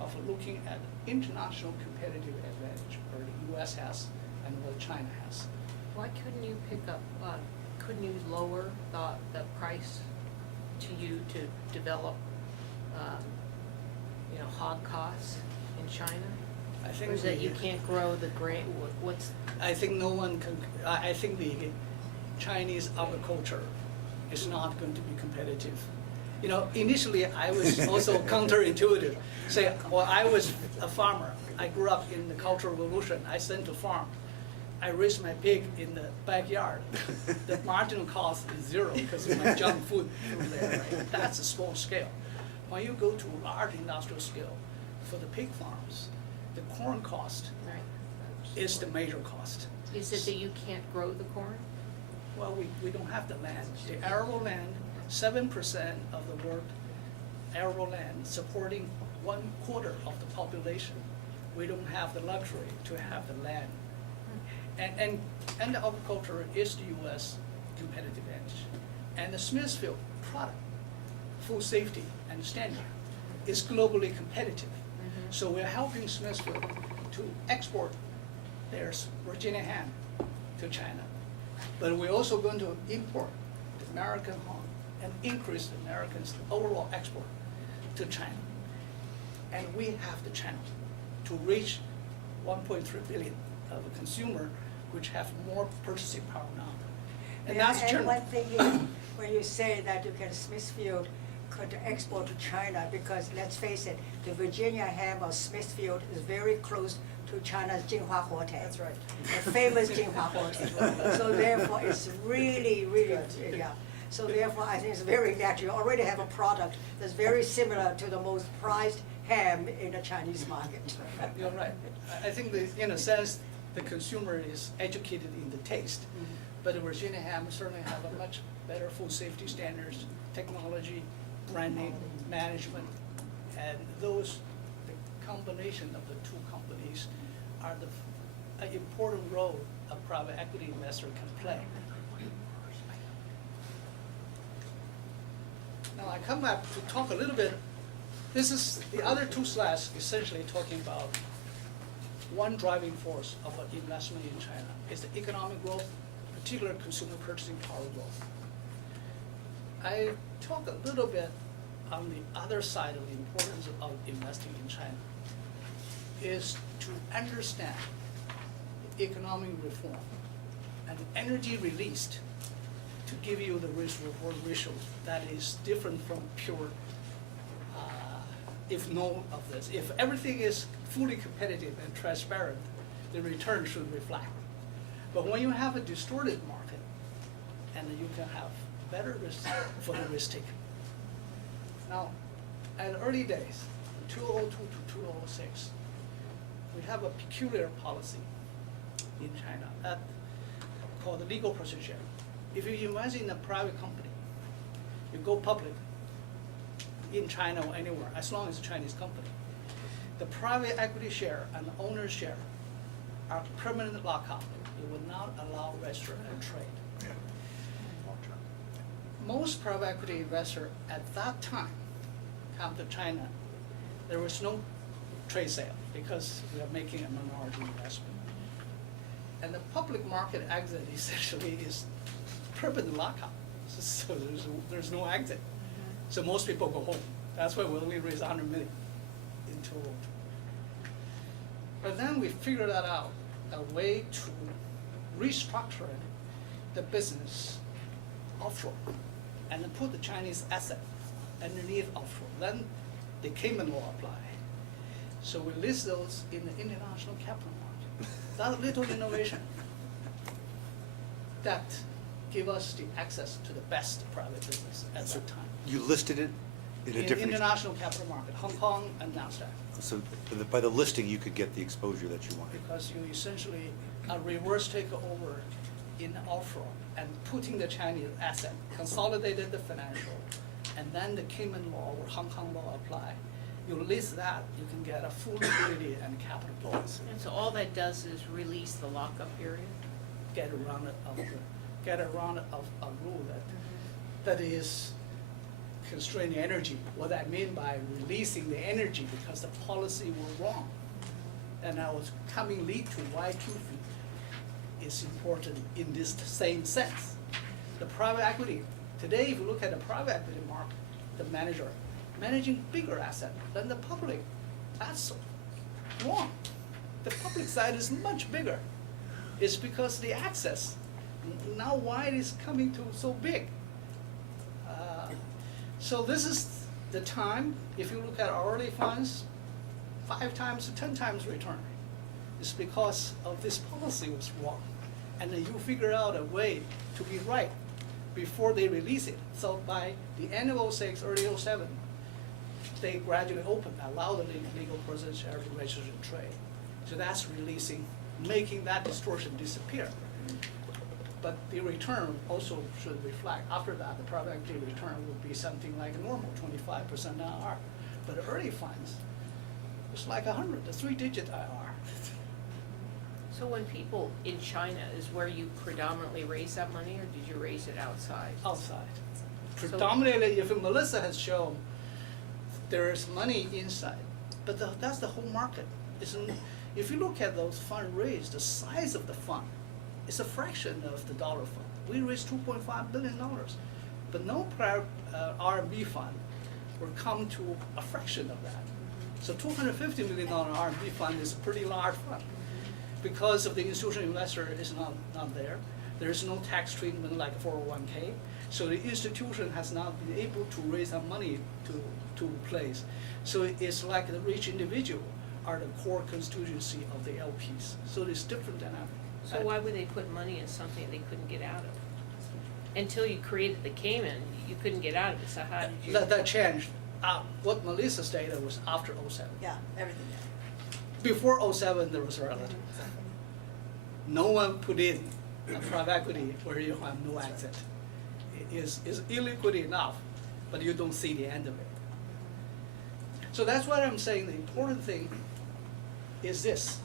of looking at international competitive advantage where the US has and what China has. Why couldn't you pick up, couldn't you lower the price to you to develop, hog costs in China? I think Or is that you can't grow the grain, what's, I think no one can, I think the Chinese agriculture is not going to be competitive. Initially I was also counterintuitive. Say, well, I was a farmer. I grew up in the Cultural Revolution. I sent to farm. I raised my pig in the backyard. The marginal cost is 0 because of my junk food from there, right? That's a small scale. When you go to large industrial scale, for the pig farms, the corn cost right? is the major cost. Is it that you can't grow the corn? Well, we don't have the land. The arable land, 7% of the world arable land supporting 1/4 of the population. We don't have the luxury to have the land. And the agriculture is the US competitive edge. And the Smithfield product, food safety and standard, is globally competitive. So we're helping Smithfield to export their Virginia ham to China. But we're also going to import the American hog and increase the Americans' overall export to China. And we have the channel to reach 1.3 billion of a consumer which have more purchasing power now. And that's And China. one thing is, when you say that you can Smithfield could export to China, because let's face it, the Virginia ham of Smithfield is very close to China's Jinhua Huotai. That's right. The famous Jinhua Huotai. So therefore, it's really, yeah. So therefore, I think it's very natural. You already have a product that's very similar to the most prized ham in the Chinese market. You're right. I think in a sense, the consumer is educated in the taste, but the Virginia ham certainly have a much better food safety standards, technology, branding, management, and the combination of the two companies are an important role a private equity investor can play. Now I come back to talk a little bit. This is the other 2 slides essentially talking about one driving force of an investment in China is the economic growth, particularly consumer purchasing power growth. I talk a little bit on the other side of the importance of investing in China is to understand the economic reform and the energy released to give you the risk reward ratio that is different from pure, if no of this. If everything is fully competitive and transparent, the return should reflect. But when you have a distorted market, and you can have better risk for the risk taker. Now, in early days, 2002 to 2006, we have a peculiar policy in China that called the legal profit sharing. If you invest in a private company, you go public in China or anywhere, as long as it's a Chinese company, the private equity share and the owner's share are permanent lockup. It will not allow register and trade. Most private equity investors at that time come to China. There was no trade sale because we are making a minority investment. And the public market exit essentially is permanent lockup. So there's no exit. So most people go home. That's why we only raised 100 million in total. But then we figured out a way to restructure the business offshore and then put the Chinese asset underneath offshore. Then the Cayman law apply. So we list those in the international capital market. That little innovation that give us the access to the best private business at that time. You listed it in a different. International capital market, Hong Kong and NASDAQ. So by the listing, you could get the exposure that you wanted. Because you essentially reverse takeover in offshore and putting the Chinese asset, consolidated the financial, and then the Cayman law or Hong Kong law apply. You list that, you can get a full liquidity and capital policy. And so all that does is release the lockup period? Get around a rule that is constraining energy. What I mean by releasing the energy because the policy was wrong. And I was coming lead to why QFII is important in this same sense. The private equity, today if you look at the private equity market, the manager managing bigger asset than the public, that's wrong. The public side is much bigger. It's because the access, now why it is coming to so big. So this is the time, if you look at our early funds, 5 times to 10 times return. It's because of this policy was wrong. And then you figure out a way to be right before they release it. So by the end of 06, early 07, they gradually opened, allow the legal person share to register and trade. So that's releasing, making that distortion disappear. But the return also should reflect. After that, the private equity return would be something like a normal 25% IRR. But early funds, it's like 100, a 3-digit IRR. So when people in China is where you predominantly raise that money, or did you raise it outside? Outside. So- Predominantly, if Melissa has shown, there is money inside, but that's the whole market. If you look at those funds raised, the size of the fund is a fraction of the dollar fund. We raised $2.5 billion, but no prior RMB fund will come to a fraction of that. So $250 million RMB fund is a pretty large fund. Because of the institutional investor is not there, there is no tax treatment like 401k. So the institution has not been able to raise that money to place. So it's like the rich individual are the core constituency of the LPs. So it's different dynamic. So why would they put money in something they couldn't get out of? Until you created the Cayman, you couldn't get out of it, so how did you? That changed. What Melissa stated was after 07. Yeah, everything. Before 07, there was relative. No one put in a private equity where you have no exit. It is illiquid enough, but you don't see the end of it. So that's what I'm saying. The important thing is this: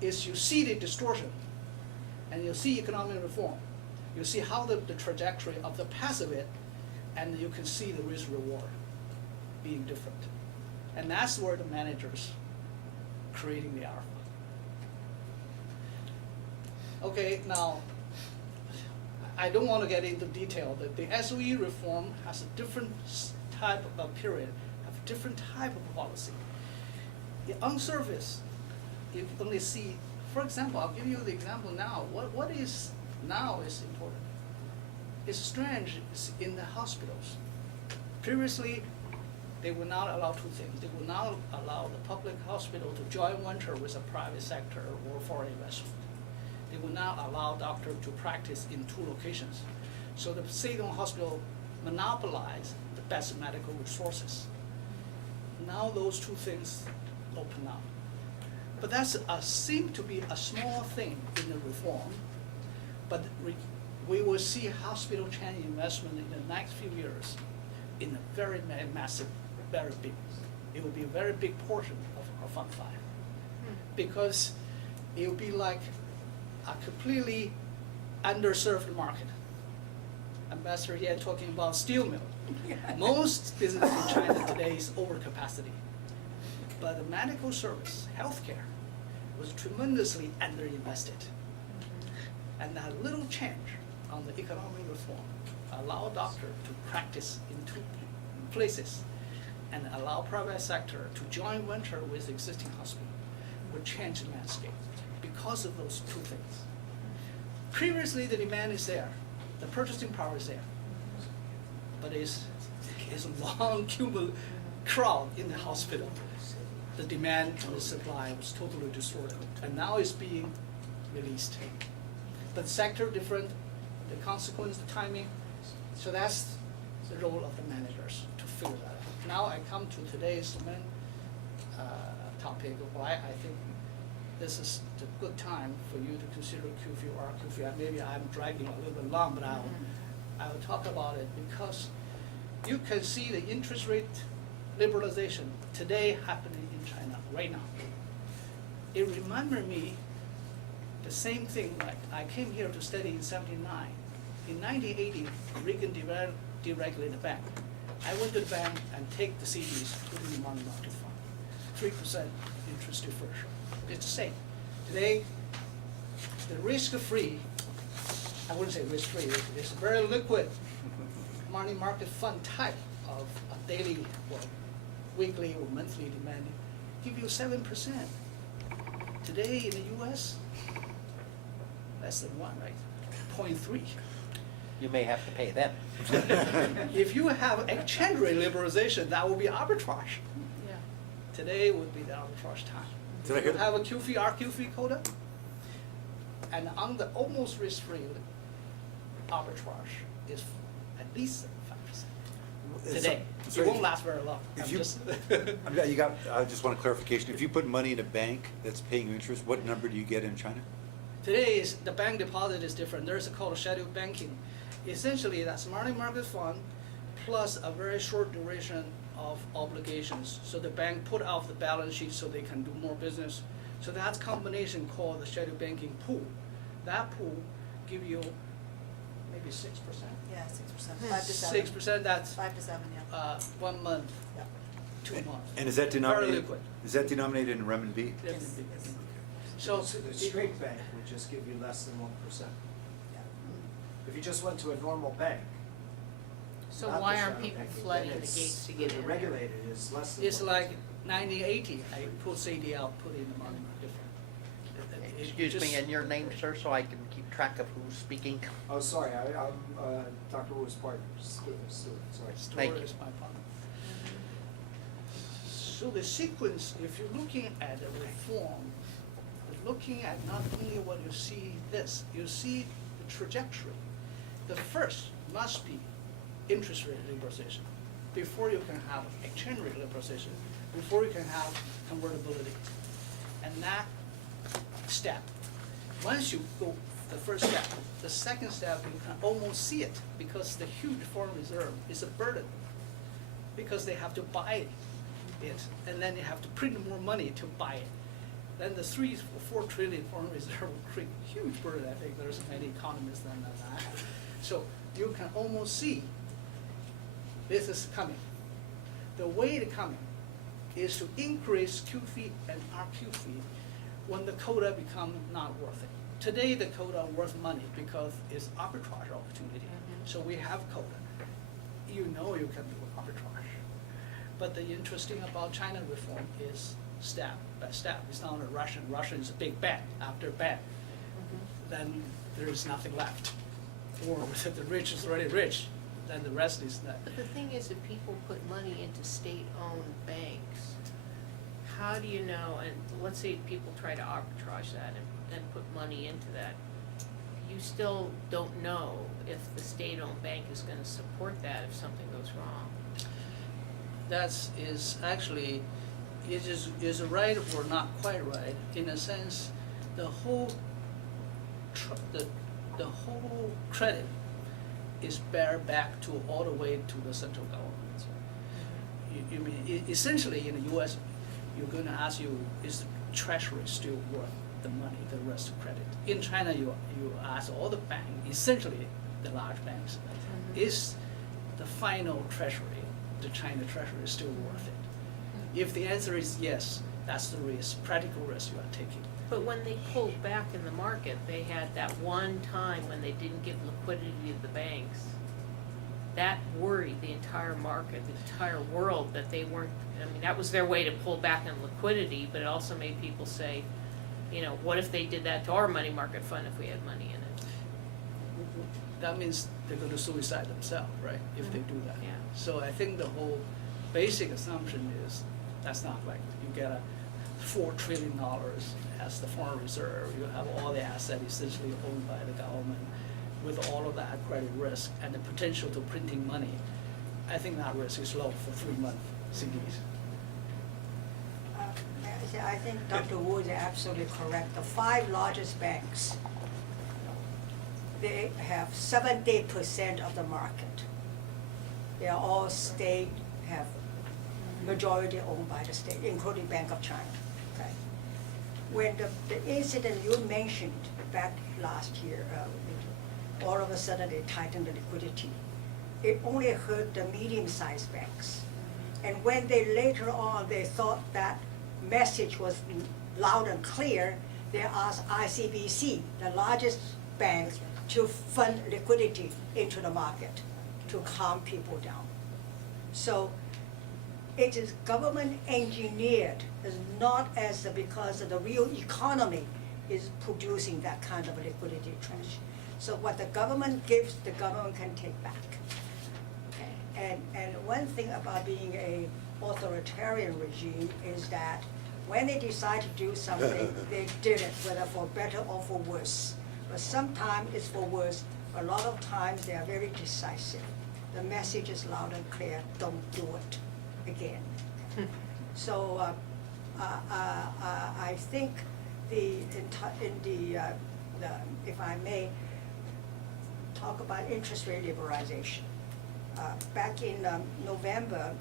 is you see the distortion, and you see economic reform. You see how the trajectory of the passive it, and you can see the risk reward being different. And that's where the managers creating the alpha. Okay, now, I don't want to get into detail, that the SOE reform has a different type of period, have a different type of policy. On surface, you only see, for example, I'll give you the example now. What is now is important. is strange is in the hospitals. Previously, they would not allow two things. They would not allow the public hospital to joint venture with a private sector or foreign investment. They would not allow doctors to practice in two locations. So the state-owned hospital monopolized the best medical resources. Now those two things open up. But that's seemed to be a small thing in the reform, but we will see hospital chain investment in the next few years in a very massive, very big. It will be a very big portion of our Fund 5. Because it will be like a completely underserved market. Ambassador Yan talking about steel mill. Most business in China today is overcapacity. But the medical service, healthcare, was tremendously underinvested. And that little change on the economic reform allow doctor to practice in two places and allow private sector to join venture with existing hospital would change the landscape because of those two things. Previously, the demand is there, the purchasing power is there, but it's a long crowd in the hospital. The demand and the supply was totally destroyed, and now it's being released. But sector different, the consequence, the timing, so that's the role of the managers to figure that out. Now I come to today's main topic, why I think this is the good time for you to consider QFII or RQFII. And maybe I'm dragging a little bit long, but I'll talk about it because you can see the interest rate liberalization today happening in China right now. It reminded me the same thing, like I came here to study in '79. In 1980, Reagan deregulated the bank. I went to the bank and take the CDs, put in the money market fund. 3% interest differential. It's the same. Today, the risk-free, I wouldn't say risk-free, it's a very liquid money market fund type of a daily or weekly or monthly demand, give you 7%. Today in the US, less than 1, right? 0.3. You may have to pay them. If you have exchange rate liberalization, that will be arbitrage. Yeah. Today would be the arbitrage time. Did I If hear you have a QFII, RQFII quota, and on the almost risk-free arbitrage is at least 5%. Today, it won't last very long. If I'm you- just I just want a clarification. If you put money in a bank that's paying you interest, what number do you get in China? Today is the bank deposit is different. There's a called scheduled banking. Essentially, that's money market fund plus a very short duration of obligations. So the bank put off the balance sheet so they can do more business. So that's combination called the scheduled banking pool. That pool give you maybe 6%. Yeah, 6%, 5 to 7. 6%. That's 5 to 7, yeah. 1 month, Yeah. 2 months. And is that Very denominated? liquid. Is that denominated in renminbi? Yes, yes. So The straight bank would just give you less than 1%. If you just went to a normal bank. So not why the aren't shadow people banking, flooding then the it's- gates to get in The there? regulated is less than. it's 1%. like 1980, I pull CD out, put in the money market fund. It Excuse me, just- and your name, sir, so I can keep track of who's speaking? Oh, sorry, I'm Dr. Wu's partner, Stuart, sorry. Store Thank you. is my partner. So the sequence, if you're looking at the reform, you're looking at not only what you see this, you see the trajectory. The first must be interest rate liberalization before you can have exchange rate liberalization, before you can have convertibility. And that step, once you go the first step, the second step, you can almost see it because the huge foreign reserve is a burden because they have to buy it and then they have to print more money to buy it. Then the 3 or 4 trillion foreign reserve will create a huge burden. I think there's many economists than that. So you can almost see this is coming. The way it's coming is to increase QFII and RQFII when the quota become not worth it. Today the quota worth money because it's arbitrage opportunity. So we have quota. You know you can do arbitrage. But the interesting about China reform is step by step. It's not a Russian. Russian is a big bang. After bang, then there is nothing left. or the rich is really rich, then the rest is not. But the thing is, if people put money into state-owned banks, how do you know, and let's say people try to arbitrage that and put money into that, you still don't know if the state-owned bank is gonna support that if something goes wrong. That is actually, it is right or not quite right, in a sense, the whole the whole credit is bear back to all the way to the central government. You mean, essentially in the US, you're gonna ask you, is the treasury still worth the money, the rest of credit? In China, you ask all the banks, essentially the large banks, is the final treasury, the China treasury, still worth it? If the answer is yes, that's the risk, practical risk you are taking. But when they pulled back in the market, they had that one time when they didn't give liquidity to the banks. That worried the entire market, the entire world, that they weren't, I mean, that was their way to pull back on liquidity, but it also made people say, you know, what if they did that to our money market fund if we had money in it? That means they're going to suicide themselves, right, if they do that. Yeah. So I think the whole basic assumption is that's not right. You get a $4 trillion as the foreign reserve. You have all the assets essentially owned by the government with all of that credit risk and the potential to printing money. I think that risk is low for 3-month CDs. I think Dr. Wu is absolutely correct. The 5 largest banks, they have 70% of the market. They are all state, have majority owned by the state, including Bank of China. Okay. When the incident you mentioned back last year, all of a sudden they tightened the liquidity. It only hurt the medium-sized banks. And when they later on, they thought that message was loud and clear, they asked ICBC, the largest bank, to fund liquidity into the market to calm people down. So it is government engineered, it's not as because of the real economy is producing that kind of liquidity trench. So what the government gives, the government can take back. Okay. And one thing about being a authoritarian regime is that when they decide to do something, they did it, whether for better or for worse. But sometimes it's for worse. A lot of times they are very decisive. The message is loud and clear, don't do it again. So I think if I may talk about interest rate liberalization. Back in November,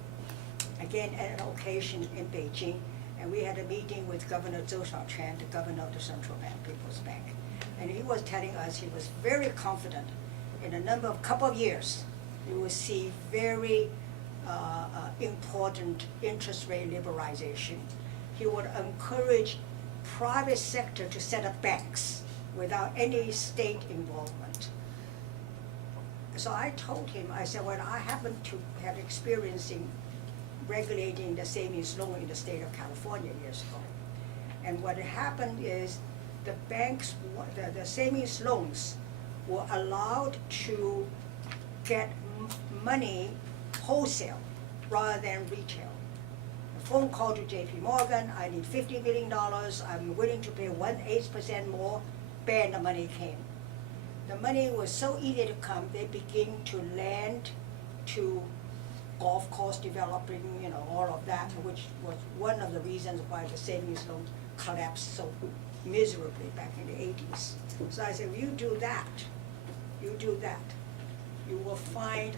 again at an occasion in Beijing, and we had a meeting with Governor Zhou Xiaochuan, the governor of the Central Bank, People's Bank. And he was telling us he was very confident in a couple of years, you will see very important interest rate liberalization. He would encourage private sector to set up banks without any state involvement. So I told him, I said, well, I happen to have experience in regulating the savings loan in the state of California years ago. And what happened is the banks, the savings loans were allowed to get money wholesale rather than retail. A phone call to JP Morgan, I need $50 million, I'm willing to pay 1/8% more, bam, the money came. The money was so easy to come, they begin to lend to golf course developing, all of that, which was one of the reasons why the savings loan collapsed so miserably back in the 80s. So I said, you do that, you will find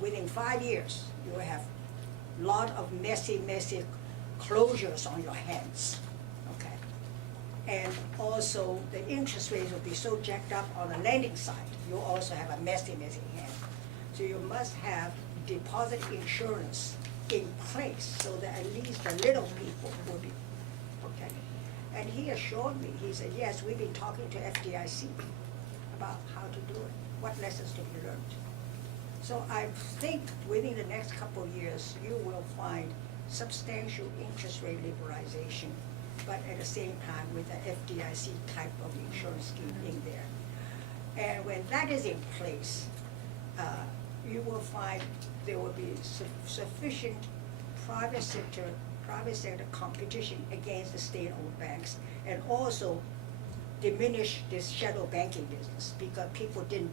within 5 years, you will have a lot of messy closures on your hands, okay? And also, the interest rates will be so jacked up on the lending side, you also have a messy hand. So you must have deposit insurance in place so that at least the little people will be protected. And he assured me, he said, yes, we've been talking to FDIC about how to do it, what lessons to be learned. So I think within the next couple of years, you will find substantial interest rate liberalization, but at the same time with the FDIC type of insurance scheme in there. And when that is in place, you will find there will be sufficient private sector competition against the state-owned banks, and also diminish this shadow banking business, because people didn't,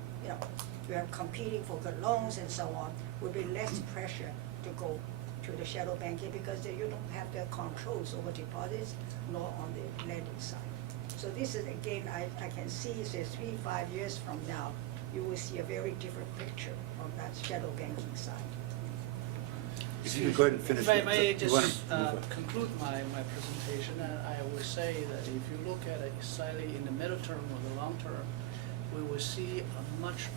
we are competing for good loans and so on, will be less pressure to go to the shadow banking, because you don't have the controls over deposits nor on the lending side. So this is, again, I can see, say, 3-5 years from now, you will see a very different picture on that shadow banking side. If you could go ahead and finish. If I may You wanna just move on? conclude my presentation, I would say that if you look at it slightly in the middle term or the long term, we will see a much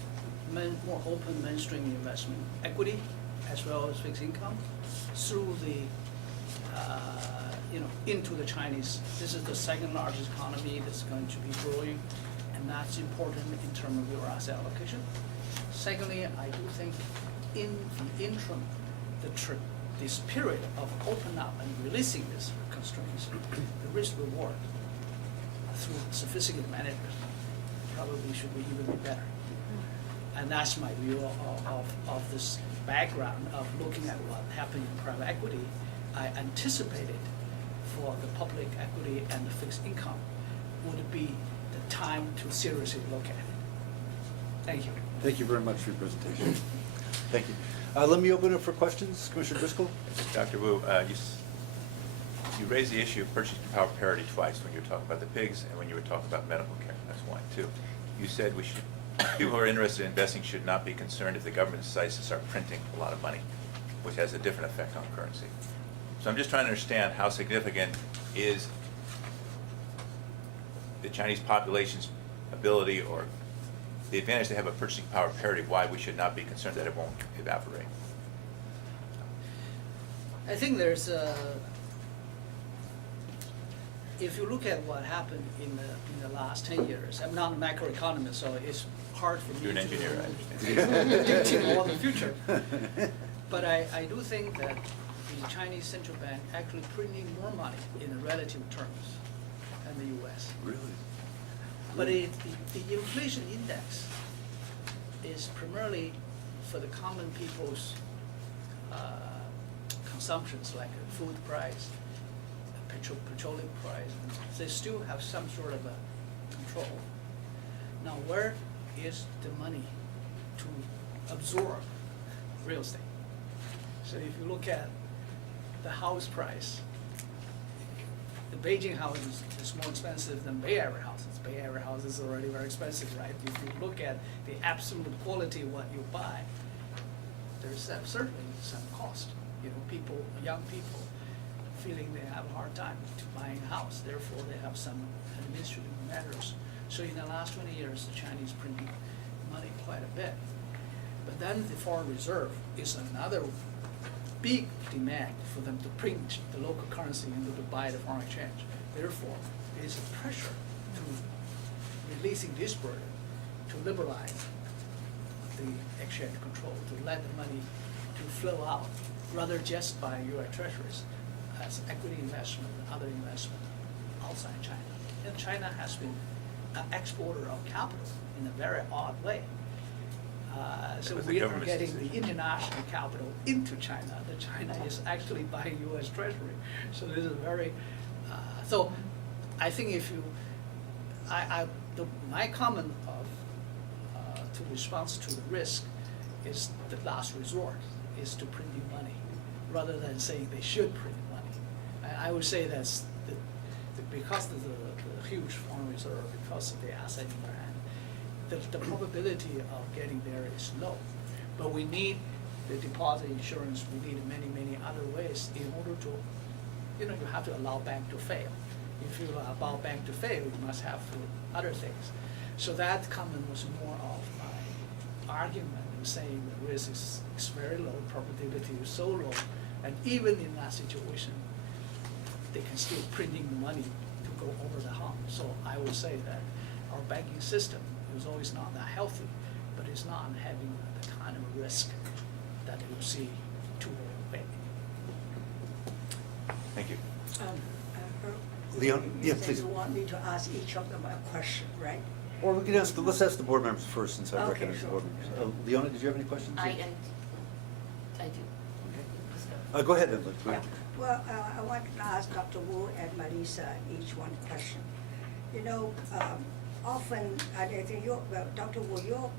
more open mainstream investment, equity as well as fixed income, through the, into the Chinese. This is the second largest economy that's going to be growing, and that's important in terms of your asset allocation. Secondly, I do think in the interim, this period of open up and releasing these constraints, the risk reward through sophisticated management probably should be even better. And that's my view of this background of looking at what happened in private equity. I anticipated for the public equity and the fixed income would be the time to seriously look at it. Thank you. Thank you very much for your presentation. Thank you. Let me open it for questions. Commissioner Driscoll? Dr. Wu, you raised the issue of purchasing power parity twice when you were talking about the pigs and when you were talking about medical care. That's one, too. You said people who are interested in investing should not be concerned if the government decides to start printing a lot of money, which has a different effect on currency. So I'm just trying to understand how significant is the Chinese population's ability or the advantage they have of purchasing power parity, why we should not be concerned that it won't evaporate. I think there's if you look at what happened in the last 10 years, I'm not a macroeconomist, so it's hard for me You're an to engineer, I understand. predicting all the future. But I do think that the Chinese central bank actually printing more money in relative terms than the U.S. Really? But the inflation index is primarily for the common people's consumptions, like food price, petroleum price. They still have some sort of a control. Now, where is the money to absorb real estate? So if you look at the house price, the Beijing house is more expensive than Bay Area houses. Bay Area houses are already very expensive, right? If you look at the absolute quality of what you buy, there's certainly some cost. Young people, feeling they have a hard time to buying a house. Therefore, they have some administrative matters. So in the last 20 years, the Chinese printing money quite a bit. But then the foreign reserve is another big demand for them to print the local currency and to buy the foreign exchange. Therefore, there is a pressure to releasing this burden, to liberalize the exchange control, to let the money to flow out, rather just by U.S. treasuries as equity investment and other investment outside China. And China has been an exporter of capital in a very odd way. So was the we are government's getting decision. the international capital into China. The China is actually buying U.S. Treasury. So this is very, so I think if you, my comment of, to response to the risk is the last resort is to print new money, rather than saying they should print money. I would say that's because of the huge foreign reserve, because of the asset in their hand, the probability of getting there is low. But we need the deposit insurance, we need many other ways in order to, you have to allow bank to fail. If you allow bank to fail, you must have other things. So that comment was more of my argument in saying the risk is very low, probability is so low, and even in that situation, they can still printing the money to go over the hump. So I would say that our banking system is always not that healthy, but it's not having the kind of risk that you see too away. Thank you. Herb, Leon, you yeah, said please. you want me to ask each of them a question, right? Or we can ask, let's ask the board members first, since I Okay, recognize the sure. board members. Leona, did you have any questions? I do. Go ahead then, Liz. Go Yeah, ahead. well, I want to ask Dr. Wu and Melissa each one question. You know, often, I think Dr. Wu, your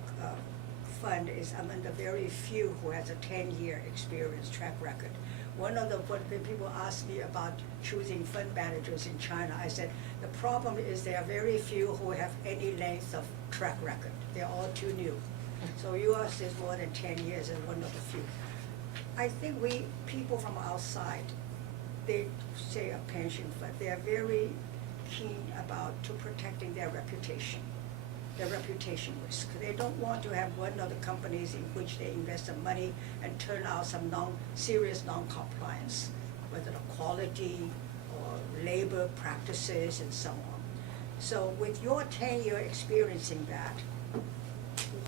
fund is among the very few who has a 10-year experience track record. One of the, when people ask me about choosing fund managers in China, I said, the problem is there are very few who have any length of track record. They're all too new. So yours is more than 10 years and one of the few. I think people from outside, they say a pension fund, they are very keen about to protecting their reputation risk. They don't want to have one of the companies in which they invest some money and turn out some serious non-compliance, whether the quality or labor practices and so on. So with your 10-year experience in that,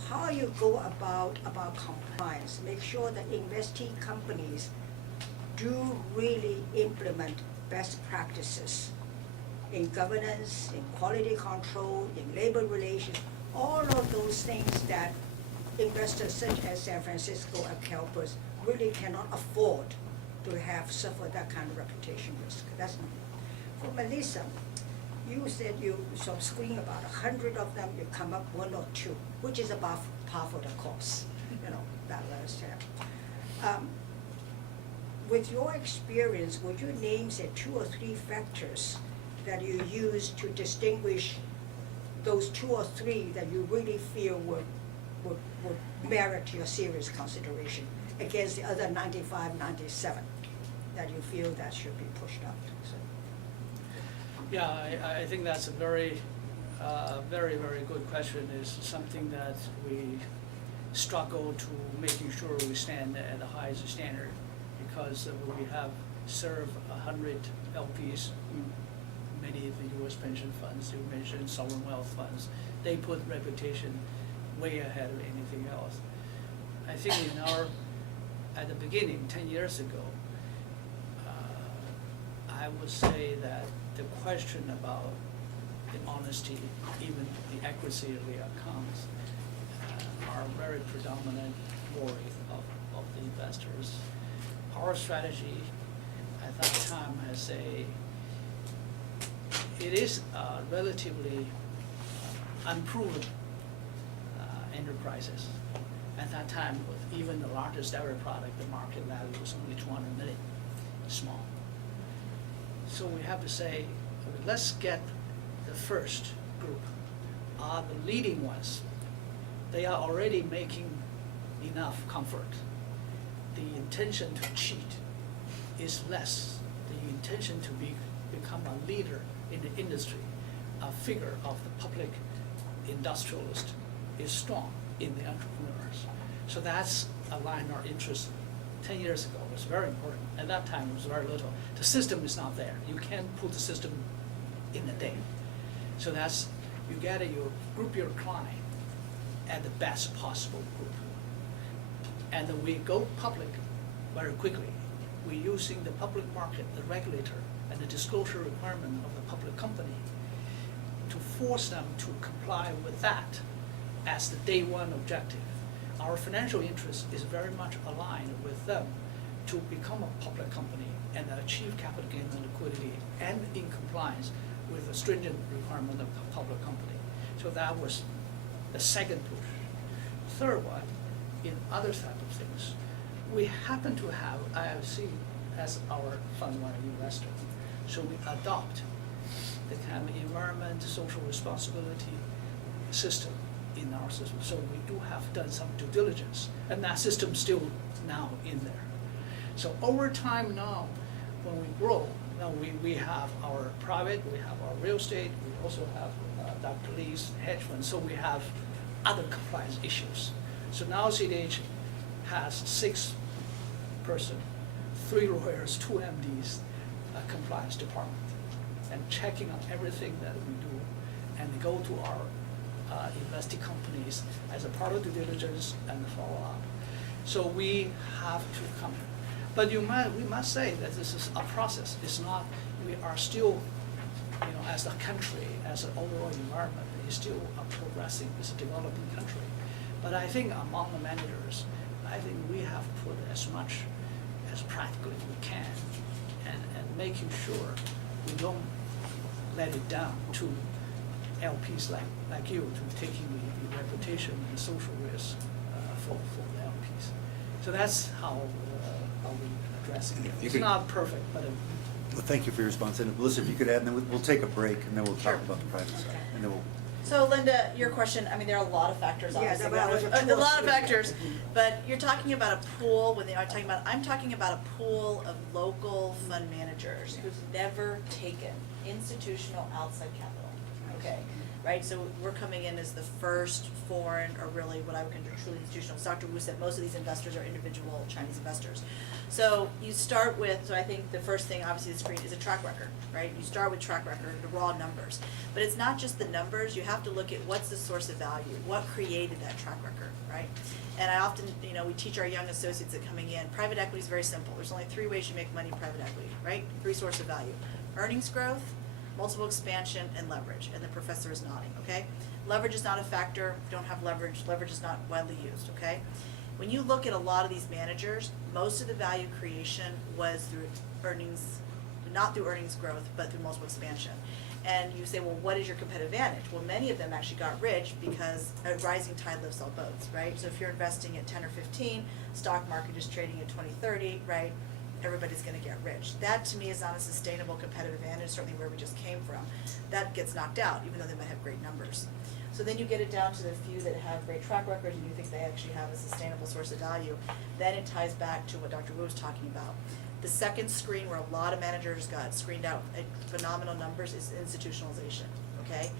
how you go about compliance, make sure that investee companies do really implement best practices in governance, in quality control, in labor relations, all of those things that investors such as San Francisco and CalPERS really cannot afford to have suffered that kind of reputation risk. That's for Melissa. You said you sort of screen about 100 of them, you come up 1 or 2, which is about half of the cost, you know, that last year. With your experience, would you name, say, 2 or 3 factors that you use to distinguish those 2 or 3 that you really feel would merit your serious consideration against the other 95, 97 that you feel that should be pushed up? So. Yeah, I think that's a very, very good question. Is something that we struggle to making sure we stand at the highest standard, because we have served 100 LPs, many of the U.S. pension funds, you mentioned sovereign wealth funds. They put reputation way ahead of anything else. I think at the beginning, 10 years ago, I would say that the question about the honesty, even the accuracy of the accounts, are very predominant worry of the investors. Our strategy at that time has it is relatively unproven enterprises. At that time, with even the largest ever product, the market value was only 200 million, small. So we have to say, let's get the first group, are the leading ones. They are already making enough comfort. The intention to cheat is less. The intention to become a leader in the industry, a figure of the public industrialist, is strong in the entrepreneurs. So that's aligned our interest 10 years ago. It was very important. At that time, it was very little. The system is not there. You can't put the system in a day. So that's, you gotta group your client at the best possible group. And then we go public very quickly. We're using the public market, the regulator, and the disclosure requirement of the public company to force them to comply with that as the day one objective. Our financial interest is very much aligned with them to become a public company and achieve capital gain and liquidity and in compliance with the stringent requirement of the public company. So that was the second push. Third one, in other type of things, we happen to have IFC as our fund one investor. So we adopt the kind of environment, social responsibility system in our system. So we do have done some due diligence, and that system's still now in there. So over time now, when we grow, now we have our private, we have our real estate, we also have Dr. Lee's hedge fund, so we have other compliance issues. So now CDH has 6 person, 3 lawyers, 2 MDs, compliance department, and checking on everything that we do, and they go to our investing companies as a part of due diligence and follow up. So we have to come. But we must say that this is a process. It's not, we are still as a country, as an overall environment, is still progressing, it's a developing country. But I think among the managers, I think we have put as much as practically we can and making sure we don't let it down to LPs like you, to taking the reputation and social risk for the LPs. So that's how we address it. You It's could- not perfect, but Well, thank you for your response. And Melissa, if you could add, and then we'll take a break, and then we'll Sure. talk about the private side. Okay. And then we'll, So Linda, your question, I mean, there are a lot of factors, Yeah, obviously. there are A lot of tools. factors, but you're talking about a pool, I'm talking about a pool of local fund managers who've never taken institutional outside capital, okay? Right, so we're coming in as the first foreign, or really what I would consider truly institutional. As Dr. Wu said, most of these investors are individual Chinese investors. So you start with, so I think the first thing, obviously, the screen is a track record, right? You start with track record, the raw numbers. But it's not just the numbers, you have to look at what's the source of value, what created that track record, right? And I often, we teach our young associates that coming in, private equity is very simple. There's only 3 ways you make money in private equity, right? 3 sources of value. Earnings growth, multiple expansion, and leverage. And the professor is nodding, okay? Leverage is not a factor, don't have leverage, leverage is not widely used, okay? When you look at a lot of these managers, most of the value creation was through earnings, not through earnings growth, but through multiple expansion. And you say, well, what is your competitive advantage? Well, many of them actually got rich because a rising tide lifts all boats, right? So if you're investing at 10 or 15, stock market is trading at 20, 30, right? Everybody's gonna get rich. That to me is not a sustainable competitive advantage, certainly where we just came from. That gets knocked out, even though they might have great numbers. So then you get it down to the few that have great track records and you think they actually have a sustainable source of value. Then it ties back to what Dr. Wu was talking about. The second screen where a lot of managers got screened out at phenomenal numbers is institutionalization, okay?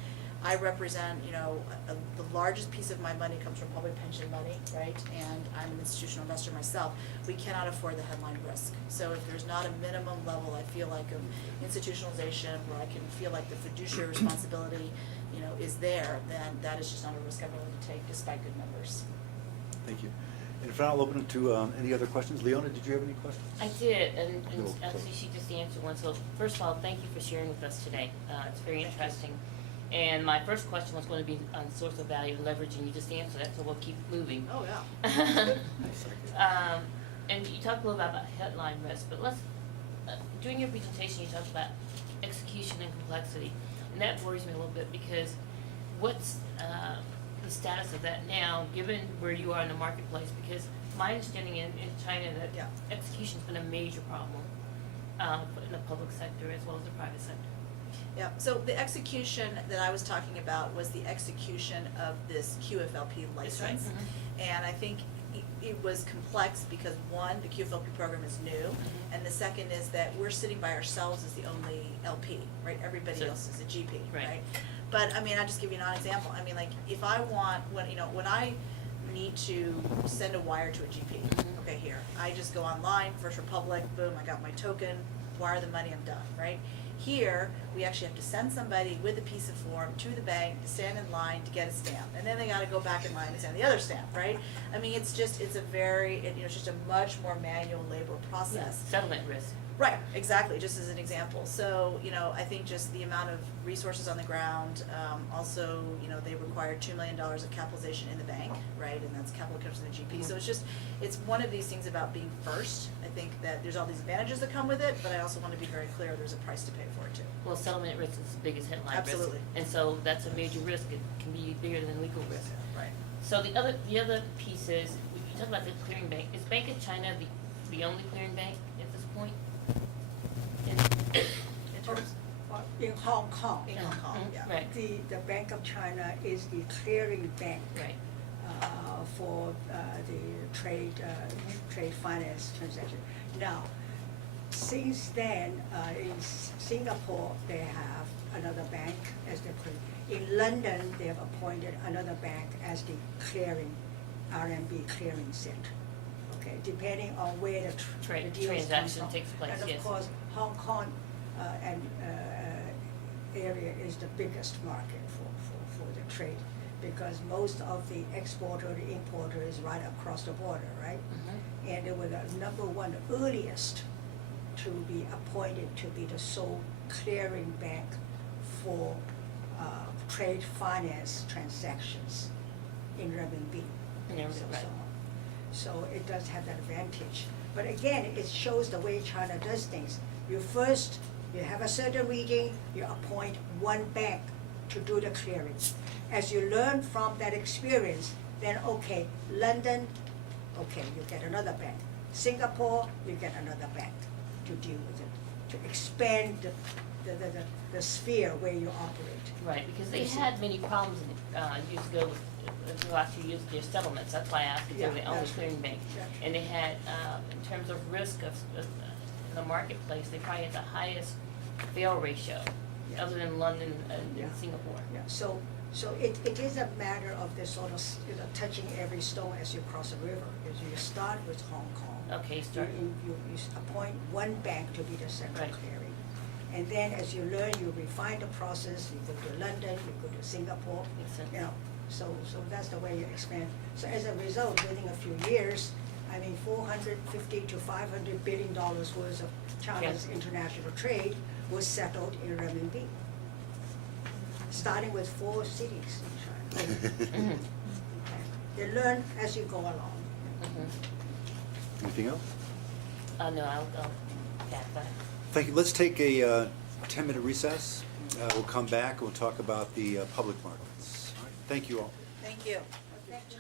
I represent, the largest piece of my money comes from public pension money, right? And I'm an institutional investor myself. We cannot afford the headline risk. So if there's not a minimum level, I feel like, of institutionalization where I can feel like the fiduciary responsibility, is there, then that is just not a risk I'm willing to take despite good numbers. thank you. And if not, I'll open it to any other questions. Leona, did you have any questions? I did, and No, actually she just answered one, so first of all, thank you for sharing with us today. It's very interesting. And my first question was going to be on source of value and leverage, and you just answered that, so we'll keep moving. Oh, yeah. And you talked a little bit about headline risk, but let's, during your presentation, you talked about execution and complexity, and that worries me a little bit because what's the status of that now, given where you are in the marketplace? Because my understanding in China that Yeah. execution's been a major problem in the public sector as well as the private sector. Yeah, so the execution that I was talking about was the execution of this QFLP That's right. license. And I think it was complex because one, the QFLP program is new, and the second is that we're sitting by ourselves as the only LP, right? Everybody So- else is a GP, Right. right? But, I mean, I'll just give you an example. I mean, like, if I want, when I need to send a wire to a GP, okay, here, I just go online, First Republic, boom, I got my token, wire the money, I'm done, right? Here, we actually have to send somebody with a piece of form to the bank to stand in line to get a stamp, and then they gotta go back in line and send the other stamp, right? I mean, it's just a much more manual labor process. Settlement risk. Right, exactly, just as an example. So, I think just the amount of resources on the ground, also, they require $2 million of capitalization in the bank, right? And that's capital comes from the GP. So it's one of these things about being first. I think that there's all these advantages that come with it, but I also want to be very clear, there's a price to pay for it too. Well, settlement risk is the biggest headline risk. Absolutely. And so that's a major risk. It can be bigger than legal risk. Right. So the other piece is, you talk about the clearing bank. Is Bank of China the only clearing bank at this point? In terms, In Hong Kong. in Hong Kong, Mhm, yeah. right. The Bank of China is the clearing bank. Right. For the trade finance transaction. Now, since then, in Singapore, they have another bank as the clearing. In London, they have appointed another bank as the clearing, RMB clearing center. Okay, depending on where the deals come Transaction from. takes place, And yes. of course, Hong Kong and area is the biggest market for the trade, because most of the exporter, the importer is right across the border, right? And they were the number one earliest to be appointed to be the sole clearing bank for trade finance transactions in renminbi. Yeah, So- right. So it does have that advantage. But again, it shows the way China does things. You have a certain region, you appoint one bank to do the clearing. As you learn from that experience, then okay, London, okay, you get another bank. Singapore, you get another bank to deal with it, to expand the sphere where you operate. Right, because they You see. had many problems years ago with the last few years of their settlements. That's why I asked if they were the Yeah, only that's right. clearing bank. Yeah. And they had, in terms of risk of in the marketplace, they probably had the highest fail ratio, Yeah. other than London and Yeah. Singapore. Yeah, so it is a matter of this sort of, touching every stone as you cross a river. Is you start with Hong Kong. Okay, start. You appoint one bank to be the central Right. clearing. And then as you learn, you refine the process, you go to London, you go to Singapore, Makes sense. you know, so that's the way you expand. So as a result, within a few years, I mean, $450 to $500 billion worth of China's Yes. international trade was settled in renminbi, starting with 4 cities in China. Mhm. Okay. You learn as you go along. Mhm. Anything else? No, I'll go. Yeah, go ahead. Thank you. Let's take a 10-minute recess. We'll come back and we'll talk about the public markets. All right. Thank you all. Thank you. Thank you.